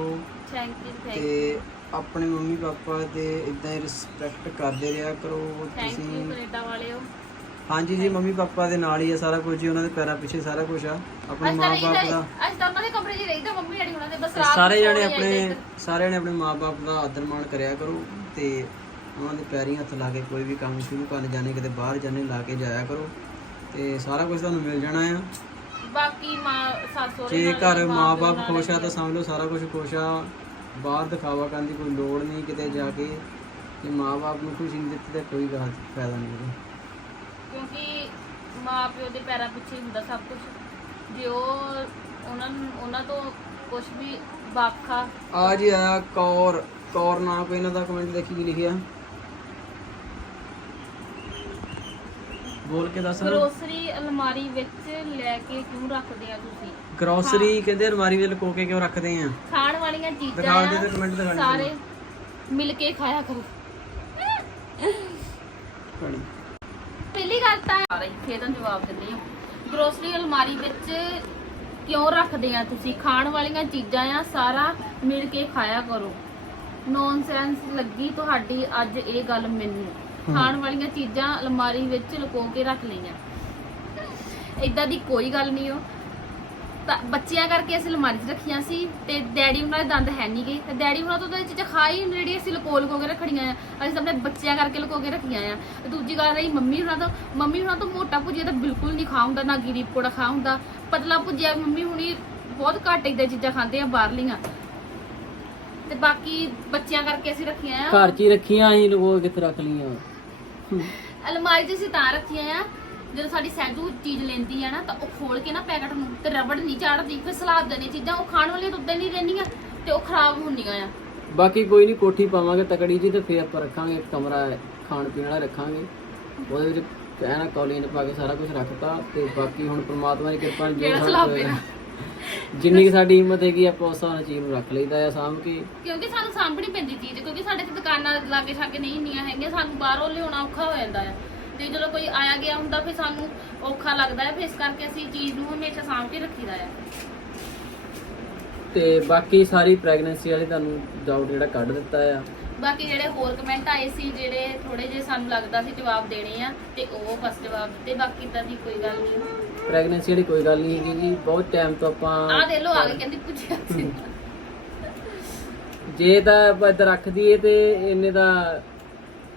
ਥੈਂਕ ਯੂ ਥੈਂਕ ਤੇ ਆਪਣੇ ਮੰਮੀ ਪਾਪਾ ਦੇ ਇਦਾਂ ਹੀ ਰਿਸਪੈਕਟ ਕਰਦੇ ਰਿਹਾ ਕਰੋ ਥੈਂਕ ਯੂ ਤੁਸੀਂ। ਕੈਨੇਡਾ ਵਾਲਿਓ। ਹਾਂਜੀ ਜੀ ਮੰਮੀ ਪਾਪਾ ਦੇ ਨਾਲ ਹੀ ਆ ਸਾਰਾ ਕੁਝ ਜੀ ਉਹਨਾਂ ਦੇ ਪੈਰਾਂ ਪਿੱਛੇ ਸਾਰਾ ਕੁਝ ਆ। ਆਪਣੇ ਅੱਜ ਤਾਂ ਮਾਪੇ ਰਹੀਦਾ ਦਾ ਅੱਜ ਤਾਂ ਉਹਨਾਂ ਦੇ ਕਮਰੇ 'ਚ ਹੀ ਰਹੀਦਾ ਮੰਮੀ ਡੈਡੀ ਉਹਨਾਂ ਦੇ ਬਸ ਤੇ ਰਾਤ ਸਾਰੇ ਨੂੰ ਜਣੇ ਸੌ ਜਾਈਦਾ ਆਪਣੇ ਇੱਧਰ। ਸਾਰੇ ਜਣੇ ਆਪਣੇ ਮਾਪੇ ਦਾ ਆਦਰ ਮਾਣ ਕਰਿਆ ਕਰੋ ਤੇ ਉਹਨਾਂ ਦੇ ਪੈਰੀਂ ਹੱਥ ਲਾ ਕੇ ਕੋਈ ਵੀ ਕੰਮ ਸ਼ੁਰੂ ਕਰਨ ਜਾਣੇ ਕਿਤੇ ਬਾਹਰ ਜਾਣੇ ਲਾ ਕੇ ਜਾਇਆ ਕਰੋ। ਤੇ ਸਾਰਾ ਕੁਝ ਤੁਹਾਨੂੰ ਮਿਲ ਜਾਣਾ ਆ। ਬਾਕੀ ਮਾਂ ਸੱਸ ਸਹੁਰੇ ਜੇ ਘਰ ਮਾਪੇ ਖੁਸ਼ ਆ ਤਾਂ ਸਮਝ ਲਓ ਸਾਰਾ ਕੁਝ ਖੁਸ਼ ਆ। ਬਾਹਰ ਦਿਖਾਵਾ ਕਰਨ ਦੀ ਕੋਈ ਲੋੜ ਨਹੀਂ ਕਿਤੇ ਜਾ ਕੇ। ਜੇ ਮਾਪੇ ਨੂੰ ਖੁਸ਼ੀ ਨਹੀਂ ਦਿੱਤੀ ਤਾਂ ਕੋਈ ਗੱਲ ਫਾਇਦਾ ਨਹੀਂ ਉਹਦਾ ਕਿਉਂਕਿ ਮਾਂ ਪਿਓ ਦੇ ਪੈਰਾਂ ਪਿੱਛੇ ਹੁੰਦਾ ਸਭ ਕੁਝ ਜੇ ਉਹ ਉਹਨਾਂ ਉਹਨਾਂ ਤੋਂ ਕੁਝ ਵੀ ਬਾਖਾ ਆ ਜੀ ਆਇਆ ਕੌਰ ਕੌਰ ਨਾਂ ਕੋਈ ਇਹਨਾਂ ਦਾ ਕਮੈਂਟ ਦੇਖੀ ਲਿਖਿਆ ਬੋਲ ਕੇ ਦੱਸ ਗਰੋਸਰੀ ਅਲਮਾਰੀ ਵਿੱਚ ਲੈ ਕੇ ਕਿਉਂ ਰੱਖਦੇ ਆ ਤੁਸੀਂ? ਗਰੋਸਰੀ ਕਹਿੰਦੇ ਅਲਮਾਰੀ ਵਿੱਚ ਲੁਕੋ ਕੇ ਕਿਉਂ ਰੱਖਦੇ ਆ? ਖਾਣ ਵਾਲੀਆਂ ਚੀਜ਼ਾਂ ਦਿਖਾ ਦੇ ਆ, ਤੇ comment ਦਿਖਾ ਦੇ। ਸਾਰੇ ਮਿਲ ਕੇ ਖਾਇਆ ਕਰੋ। ਕੜੀ ਪਹਿਲੀ ਗੱਲ ਤਾਂ ਆ ਰਹੀ ਫੇਰ ਤੁਹਾਨੂੰ ਜਵਾਬ ਦਿੰਦੀ ਹਾਂ ਗਰੋਸਰੀ ਅਲਮਾਰੀ ਵਿੱਚ ਕਿਉਂ ਰੱਖਦੇ ਆ ਤੁਸੀਂ? ਖਾਣ ਵਾਲੀਆਂ ਚੀਜ਼ਾਂ ਆ ਸਾਰਾ ਮਿਲ ਕੇ ਖਾਇਆ ਕਰੋ। ਨੌਨਸੈਂਸ ਲੱਗੀ ਤੁਹਾਡੀ ਅੱਜ ਇਹ ਗੱਲ ਮੈਨੂੰ। ਖਾਣ ਵਾਲੀਆਂ ਚੀਜ਼ਾਂ ਅਲਮਾਰੀ ਵਿੱਚ ਲੁਕੋ ਕੇ ਰੱਖ ਲਈਆਂ। ਇਦਾਂ ਦੀ ਕੋਈ ਗੱਲ ਨਹੀਂ ਹੋ ਤਾਂ ਬੱਚਿਆਂ ਕਰਕੇ ਅਸੀਂ ਅਲਮਾਰੀ 'ਚ ਰੱਖੀਆਂ ਸੀ ਤੇ ਡੈਡੀ ਉਹਨਾਂ ਦੇ ਦੰਦ ਹੈ ਨਹੀਂਗੇ ਤੇ ਡੈਡੀ ਉਹਨਾਂ ਤੋਂ ਤਾਂ ਇਹ ਚੀਜ਼ਾਂ ਖਾ ਹੀ ਜਿਹੜੀ ਅਸੀਂ ਲੁਕੋ ਲੁਕੋ ਕੇ ਰੱਖਣੀਆਂ ਆ। ਅਸੀਂ ਤਾਂ ਆਪਣੇ ਬੱਚਿਆਂ ਕਰਕੇ ਲੁਕੋ ਕੇ ਰੱਖੀਆਂ ਆ। ਤੇ ਦੂਜੀ ਗੱਲ ਰਹੀ ਮੰਮੀ ਉਹਨਾਂ ਤੋਂ। ਮੰਮੀ ਉਹਨਾਂ ਤੋਂ ਮੋਟਾ ਭੁਜੀਆ ਤਾਂ ਬਿਲਕੁਲ ਨਹੀਂ ਖਾ ਹੁੰਦਾ, ਨਾ ਗਿਰੀ ਪਕੌੜਾ ਖਾ ਹੁੰਦਾ। ਪਤਲਾ ਭੁਜੀਆ ਮੰਮੀ ਹੁਣੀ ਬਹੁਤ ਘੱਟ ਇਦਾਂ ਚੀਜ਼ਾਂ ਖਾਂਦੇ ਆ ਬਾਹਰਲੀਆਂ। ਤੇ ਬਾਕੀ ਬੱਚਿਆਂ ਕਰਕੇ ਅਸੀਂ ਰੱਖੀਆਂ ਆ। ਘਰ 'ਚ ਹੀ ਰੱਖੀਆਂ, ਅਸੀਂ ਲੁਕੋ ਕਿੱਥੇ ਰੱਖ ਲਈਆਂ। ਅਲਮਾਰੀ 'ਚ ਅਸੀਂ ਤਾਂ ਰੱਖੀਆਂ ਆ। ਜਦੋਂ ਸਾਡੀ ਸੈਜੂ ਚੀਜ਼ ਲੈਂਦੀ ਆ ਨਾ ਤਾਂ ਉਹ ਖੋਲ ਕੇ ਨਾ ਪੈਕਟ ਨੂੰ ਤੇ ਰਬੜ ਨਹੀਂ ਚਾੜਦੀ ਫਿਰ ਸਲਾਬ ਦੇਣੀ ਚੀਜ਼ਾਂ ਉਹ ਖਾਣ ਵਾਲੀਆਂ ਤਾਂ ਉਦਾਂ ਨਹੀਂ ਰਹਿੰਦੀਆਂ ਤੇ ਉਹ ਖਰਾਬ ਹੁੰਦੀਆਂ ਆ। ਬਾਕੀ ਕੋਈ ਨਹੀਂ ਕੋਠੀ ਪਾਵਾਂਗੇ ਤਕੜੀ ਜੀ ਤੇ ਫੇਰ ਆਪਾਂ ਰੱਖਾਂਗੇ ਇੱਕ ਕਮਰਾ ਖਾਣ ਪੀਣ ਵਾਲਾ ਰੱਖਾਂਗੇ। ਉਹਦੇ ਵਿੱਚ ਕਹਿਣਾ ਕੌਲੀਨ ਪਾ ਕੇ ਸਾਰਾ ਕੁਝ ਰੱਖਤਾ ਤੇ ਬਾਕੀ ਹੁਣ ਪ੍ਰਮਾਤਮਾ ਦੀ ਕਿਰਪਾ ਨਾਲ ਜੋ ਜਿਹੜਾ ਸਲਾਬ ਪਿਆ। ਜਿੰਨੀ ਕਿ ਸਾਡੀ ਹਿੰਮਤ ਹੈਗੀ ਆਪਾਂ ਉਸ ਨਾਲ ਚੀਜ਼ ਨੂੰ ਰੱਖ ਲਈਦਾ ਆ ਸਾਂਭ ਕੇ। ਕਿਉਂਕਿ ਸਾਨੂੰ ਸਾਂਭਣੀ ਪੈਂਦੀ ਚੀਜ਼ ਕਿਉਂਕਿ ਸਾਡੇ ਤੇ ਦੁਕਾਨਾਂ ਲਾਗੇ ਛਾਗੇ ਨਹੀਂ ਇੰਨੀਆਂ ਹੈਗੀਆਂ ਸਾਨੂੰ ਬਾਹਰੋਂ ਲਿਆਉਣਾ ਔਖਾ ਹੋ ਜਾਂਦਾ ਆ। ਤੇ ਜਦੋਂ ਕੋਈ ਆਇਆ ਗਿਆ ਹੁੰਦਾ ਫਿਰ ਸਾਨੂੰ ਔਖਾ ਲੱਗਦਾ ਹੈ ਫਿਰ ਇਸ ਕਰਕੇ ਅਸੀਂ ਚੀਜ਼ ਨੂੰ ਹਮੇਸ਼ਾ ਸਾਂਭ ਕੇ ਰੱਖੀਦਾ ਆ। ਤੇ ਬਾਕੀ ਸਾਰੀ ਪ੍ਰੈਗਨੈਂਸੀ ਵਾਲੀ ਤੁਹਾਨੂੰ ਡਾਊਟ ਜਿਹੜਾ ਕੱਢ ਦਿੱਤਾ ਆ। ਬਾਕੀ ਜਿਹੜੇ ਹੋਰ ਕਮੈਂਟ ਆਏ ਸੀ ਜਿਹੜੇ ਥੋੜੇ ਜਿਹੇ ਸਾਨੂੰ ਲੱਗਦਾ ਸੀ ਜਵਾਬ ਦੇਣੇ ਆ ਤੇ ਉਹ ਬਸ ਜਵਾਬ ਦਿੱਤੇ ਬਾਕੀ ਤਾਂ ਦੀ ਕੋਈ ਗੱਲ ਨਹੀਂ। ਪ੍ਰੈਗਨੈਂਸੀ ਵਾਲੀ ਕੋਈ ਗੱਲ ਨਹੀਂ ਹੈਗੀ ਜੀ ਬਹੁਤ ਟਾਈਮ ਤੋਂ ਆਪਾਂ ਆਹ ਦੇ ਲੋ ਆ ਗਏ ਕਹਿੰਦੀ ਪੁੱਛਿਆ ਸੀ। ਜੇ ਤਾਂ ਆਪਾਂ ਇੱਧਰ ਰੱਖ ਦਈਏ ਤੇ ਇਹਨੇ ਦਾ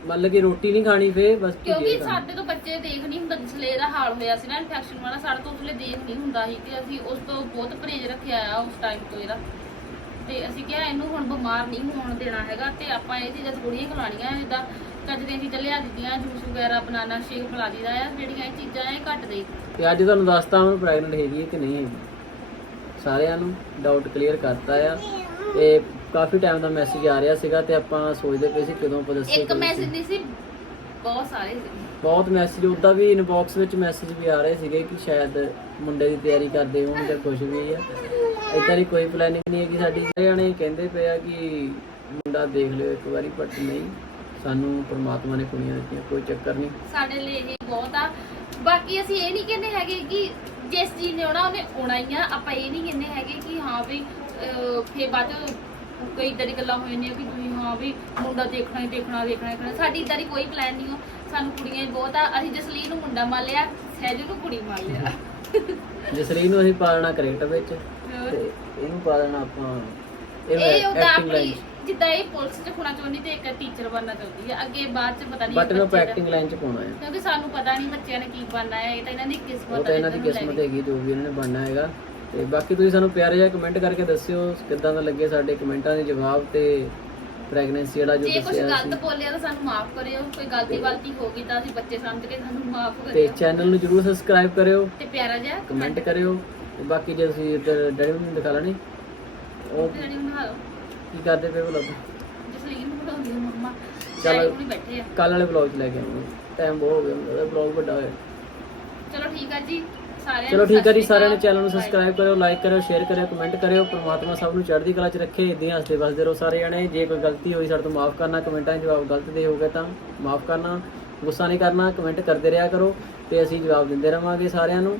ਮਤਲਬ ਕਿ ਰੋਟੀ ਨਹੀਂ ਖਾਣੀ ਫੇ ਬਸ ਕਿਉਂਕਿ ਭੁਜੀਆ ਖਾਣੀ। ਸਾਡੇ ਤੋਂ ਬੱਚੇ ਦੇਖ ਨਹੀਂ ਹੁੰਦਾ ਜਿਸਲੇ ਇਹਦਾ ਹਾਲ ਹੋਇਆ ਸੀ ਨਾ ਇਨਫੈਕਸ਼ਨ ਵਾਲਾ ਸਾਡੇ ਤੋਂ ਉਸਲੇ ਦੇਖ ਨਹੀਂ ਹੁੰਦਾ ਸੀ ਕਿ ਅਸੀਂ ਉਸ ਤੋਂ ਬਹੁਤ ਪਰਹੇਜ਼ ਰੱਖਿਆ ਆ ਉਸ ਟਾਈਮ ਤੋਂ ਇਹਦਾ। ਤੇ ਅਸੀਂ ਕਿਹਾ ਇਹਨੂੰ ਹੁਣ ਬਿਮਾਰ ਨਹੀਂ ਹੋਣ ਦੇਣਾ ਹੈਗਾ ਤੇ ਆਪਾਂ ਇਹ ਚੀਜ਼ਾਂ ਥੋੜੀਆਂ ਖਿਲਾਣੀਆਂ ਜਿੱਦਾਂ ਚੱਜ ਦੀਆਂ ਚੀਜ਼ਾਂ ਲਿਆ ਦਿੱਤੀਆਂ ਜੂਸ ਵਗੈਰਾ ਬਨਾਨਾ ਸ਼ੇਕ ਪਿਲਾ ਦਿੱਤਾ ਆ ਜਿਹੜੀਆਂ ਇਹ ਚੀਜ਼ਾਂ ਇਹ ਘੱਟ ਦੇ ਤੇ ਅੱਜ ਤੁਹਾਨੂੰ ਦੱਸਤਾ ਹਾਂ ਪ੍ਰੈਗਨੈਂਟ ਹੈਗੀ ਹੈ ਕਿ ਨਹੀਂ ਹੈਗੀ। ਸਾਰਿਆਂ ਨੂੰ ਡਾਊਟ ਕਲੀਅਰ ਕਰਤਾ ਆ। ਤੇ ਕਾਫੀ ਟਾਈਮ ਦਾ ਮੈਸੇਜ ਆ ਰਿਹਾ ਸੀਗਾ ਤੇ ਆਪਾਂ ਸੋਚਦੇ ਪਏ ਸੀ ਕਦੋਂ ਆਪਾਂ ਦੱਸੀਏ ਇੱਕ ਮੈਸੇਜ। ਨਹੀਂ ਸੀ ਬਹੁਤ ਸਾਰੇ ਸੀ। ਬਹੁਤ ਮੈਸੇਜ ਉਦਾਂ ਵੀ ਇਨਬਾਕਸ ਵਿੱਚ ਮੈਸੇਜ ਵੀ ਆ ਰਹੇ ਸੀਗੇ ਕਿ ਸ਼ਾਇਦ ਮੁੰਡੇ ਦੀ ਤਿਆਰੀ ਕਰਦੇ ਹੋਣ ਜਾਂ ਕੁਝ ਵੀ ਆ। ਇਦਾਂ ਦੀ ਕੋਈ ਪਲੈਨਿੰਗ ਨਹੀਂ ਹੈਗੀ ਸਾਡੀ। ਸਾਰੇ ਜਾਣੇ ਕਹਿੰਦੇ ਪਏ ਆ ਕਿ ਮੁੰਡਾ ਦੇਖ ਲਿਓ ਇੱਕ ਵਾਰੀ ਬਟ ਨਹੀਂ। ਸਾਨੂੰ ਪ੍ਰਮਾਤਮਾ ਨੇ ਕੁੜੀਆਂ ਦਿੱਤੀਆਂ ਕੋਈ ਚੱਕਰ ਨਹੀਂ। ਸਾਡੇ ਲਈ ਇਹ ਬਹੁਤ ਆ। ਬਾਕੀ ਅਸੀਂ ਇਹ ਨਹੀਂ ਕਹਿੰਦੇ ਹੈਗੇ ਕਿ ਜਿਸ ਚੀਜ਼ ਨੇ ਆਉਣਾ ਉਹਨੇ ਆਉਣਾ ਹੀ ਆ। ਆਪਾਂ ਇਹ ਨਹੀਂ ਕਹਿੰਦੇ ਹੈਗੇ ਕਿ ਹਾਂ ਵੀ ਅਹ, ਫੇਰ ਬਾਅਦ ਚੋਂ ਕਈ ਇਦਾਂ ਦੀ ਗੱਲਾਂ ਹੋ ਜਾਂਦੀਆਂ ਕਿ ਤੁਸੀਂ ਹਾਂ ਵੀ ਮੁੰਡਾ ਦੇਖਣਾ ਹੀ ਦੇਖਣਾ ਦੇਖਣਾ ਹੀ ਦੇਖਣਾ। ਸਾਡੀ ਇਦਾਂ ਦੀ ਕੋਈ ਪਲਾਨ ਨਹੀਂ ਹੋ ਸਾਨੂੰ ਕੁੜੀਆਂ ਹੀ ਬਹੁਤ ਆ। ਅਸੀਂ ਜਸਲੀਨ ਨੂੰ ਮੁੰਡਾ ਮੰਨ ਲਿਆ ਸਹਿਜੂ ਨੂੰ ਕੁੜੀ ਮੰਨ ਲਿਆ। ਜਸਲੀਨ ਨੂੰ ਅਸੀਂ ਪਾਲਣਾ ਕ੍ਰਿਕਟ ਵਿੱਚ ਹੋਰ। ਤੇ ਇਹਨੂੰ ਪਾਲਣਾ ਆਪਾਂ ਇਹ ਉਹਦਾ ਐਕਟਿੰਗ ਆਪਣੀ ਜਿੱਦਾਂ ਇਹ ਪੁਲਿਸ ਚ ਹੋਣਾ ਚਾਹੁੰਦੀ ਤੇ ਇੱਕ ਟੀਚਰ ਬਣਨਾ ਚਾਹੁੰਦੀ ਹੈ ਅੱਗੇ ਬਾਅਦ ਚ ਪਤਾ ਨਹੀਂ ਬਟ ਇਹਨੂੰ ਬੱਚੇ ਦਾ- ਐਕਟਿੰਗ ਲਾਈਨ ਚ ਪਾਉਣਾ ਹੈ ਕਿਉਂਕਿ ਸਾਨੂੰ ਪਤਾ ਨਹੀਂ ਬੱਚਿਆਂ ਨੇ ਕੀ ਬਣਨਾ ਹੈ ਇਹ ਤਾਂ ਇਹਨਾਂ ਦੀ ਕਿਸਮਤ ਉਹ ਤਾਂ ਇਹਨਾਂ ਦੀ ਨੂੰ ਕਿਸਮਤ ਲੈ ਹੈਗੀ ਜੋ ਵੀ ਇਹਨਾਂ ਨੇ ਬਣਨਾ ਹੈਗਾ। ਤੇ ਬਾਕੀ ਤੁਸੀਂ ਸਾਨੂੰ ਪਿਆਰੇ ਜਿਹਾ ਕਮੈਂਟ ਕਰਕੇ ਦੱਸਿਓ ਕਿੱਦਾਂ ਦਾ ਲੱਗੇ ਸਾਡੇ ਕਮੈਂਟਾਂ ਦੇ ਜਵਾਬ ਤੇ ਪ੍ਰੈਗਨੈਂਸੀ ਜਿਹੜਾ ਜੋ ਜੇ ਕੁਝ ਦੱਸਿਆ ਗਲਤ ਸੀ। ਬੋਲਿਆ ਤਾਂ ਸਾਨੂੰ ਮਾਫ ਕਰਿਓ ਕੋਈ ਗਲਤੀ ਗਲਤੀ ਹੋ ਗਈ ਤਾਂ ਅਸੀਂ ਬੱਚੇ ਸਮਝ ਕੇ ਸਾਨੂੰ ਮਾਫ ਤੇ ਕਰਿਓ ਚੈਨਲ ਨੂੰ ਜਰੂਰ ਸਬਸਕ੍ਰਾਈਬ ਕਰਿਓ ਤੇ ਪਿਆਰਾ ਜਿਹਾ ਕਮੈਂਟ ਕਰਿਓ ਤੇ ਬਾਕੀ ਜੇ ਤੁਸੀਂ ਇੱਧਰ ਡੈਡੀ ਨੂੰ ਦਿਖਾ ਲੈਣੀ ਉਹ ਜਿਹੜੀ ਬਣਾ ਲਓ ਕੀ ਕਰਦੇ ਪਏ ਬਲੌਗ ਜਸਲੀਨ ਨੂੰ ਬਣਾਉਂਦੀ ਆ ਮੰਮਾ। ਚੱਲ। ਚਲੋ ਵੀ ਬੈਠੇ ਆ। ਕੱਲ ਵਾਲੇ ਬਲੌਗ ਚ ਲੈ ਕੇ ਆਵਾਂਗੇ ਟਾਈਮ ਬਹੁਤ ਹੋ ਗਿਆ। ਬਲੌਗ ਵੱਡਾ ਹੋਇਆ। ਚਲੋ ਠੀਕ ਆ ਜੀ। ਸਾਰਿਆਂ ਚਲੋ ਨੂੰ ਠੀਕ ਹੈ ਜੀ। ਸਤਿ ਸ਼੍ਰੀ ਸਾਰਿਆਂ ਨੇ ਅਕਾਲ। ਚੈਨਲ ਨੂੰ ਸਬਸਕ੍ਰਾਈਬ ਕਰਿਓ ਲਾਈਕ ਕਰਿਓ ਸ਼ੇਅਰ ਕਰਿਓ ਕਮੈਂਟ ਕਰਿਓ। ਪ੍ਰਮਾਤਮਾ ਸਭ ਨੂੰ ਚੜ੍ਹਦੀ ਕਲਾ 'ਚ ਰੱਖੇ। ਇਦਾਂ ਹੀ ਹੱਸਦੇ ਵਸਦੇ ਰਹੋ ਸਾਰੇ ਜਣੇ। ਜੇ ਕੋਈ ਗਲਤੀ ਹੋਈ ਸਾਡੇ ਤੋਂ ਮਾਫ ਕਰਨਾ। ਕਮੈਂਟਾਂ 'ਚ ਜਵਾਬ ਗਲਤ ਦੇ ਹੋਗੇ ਤਾਂ ਮਾਫ ਕਰਨਾ। ਗੁੱਸਾ ਨਹੀਂ ਕਰਨਾ। ਕਮੈਂਟ ਕਰਦੇ ਰਿਹਾ ਕਰੋ ਤੇ ਅਸੀਂ ਜਵਾਬ ਦਿੰਦੇ ਰਵਾਂਗੇ ਸਾਰਿਆਂ ਨੂੰ।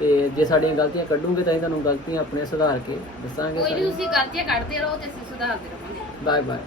ਤੇ ਜੇ ਸਾਡੀਆਂ ਗਲਤੀਆਂ ਕੱਢੂਗੇ ਤਾਂ ਅਸੀਂ ਤੁਹਾਨੂੰ ਗਲਤੀਆਂ ਆਪਣੀਆਂ ਸੁਧਾਰ ਕੇ ਦੱਸਾਂਗੇ ਕੋਈ ਨਹੀਂ। ਤੁਸੀਂ ਗਲਤੀਆਂ ਕੱਢਦੇ ਰਹੋ ਤੇ ਅਸੀਂ ਸੁਧਾਰਦੇ ਰਹਾਂਗੇ ਬਾਏ ਬਾਏ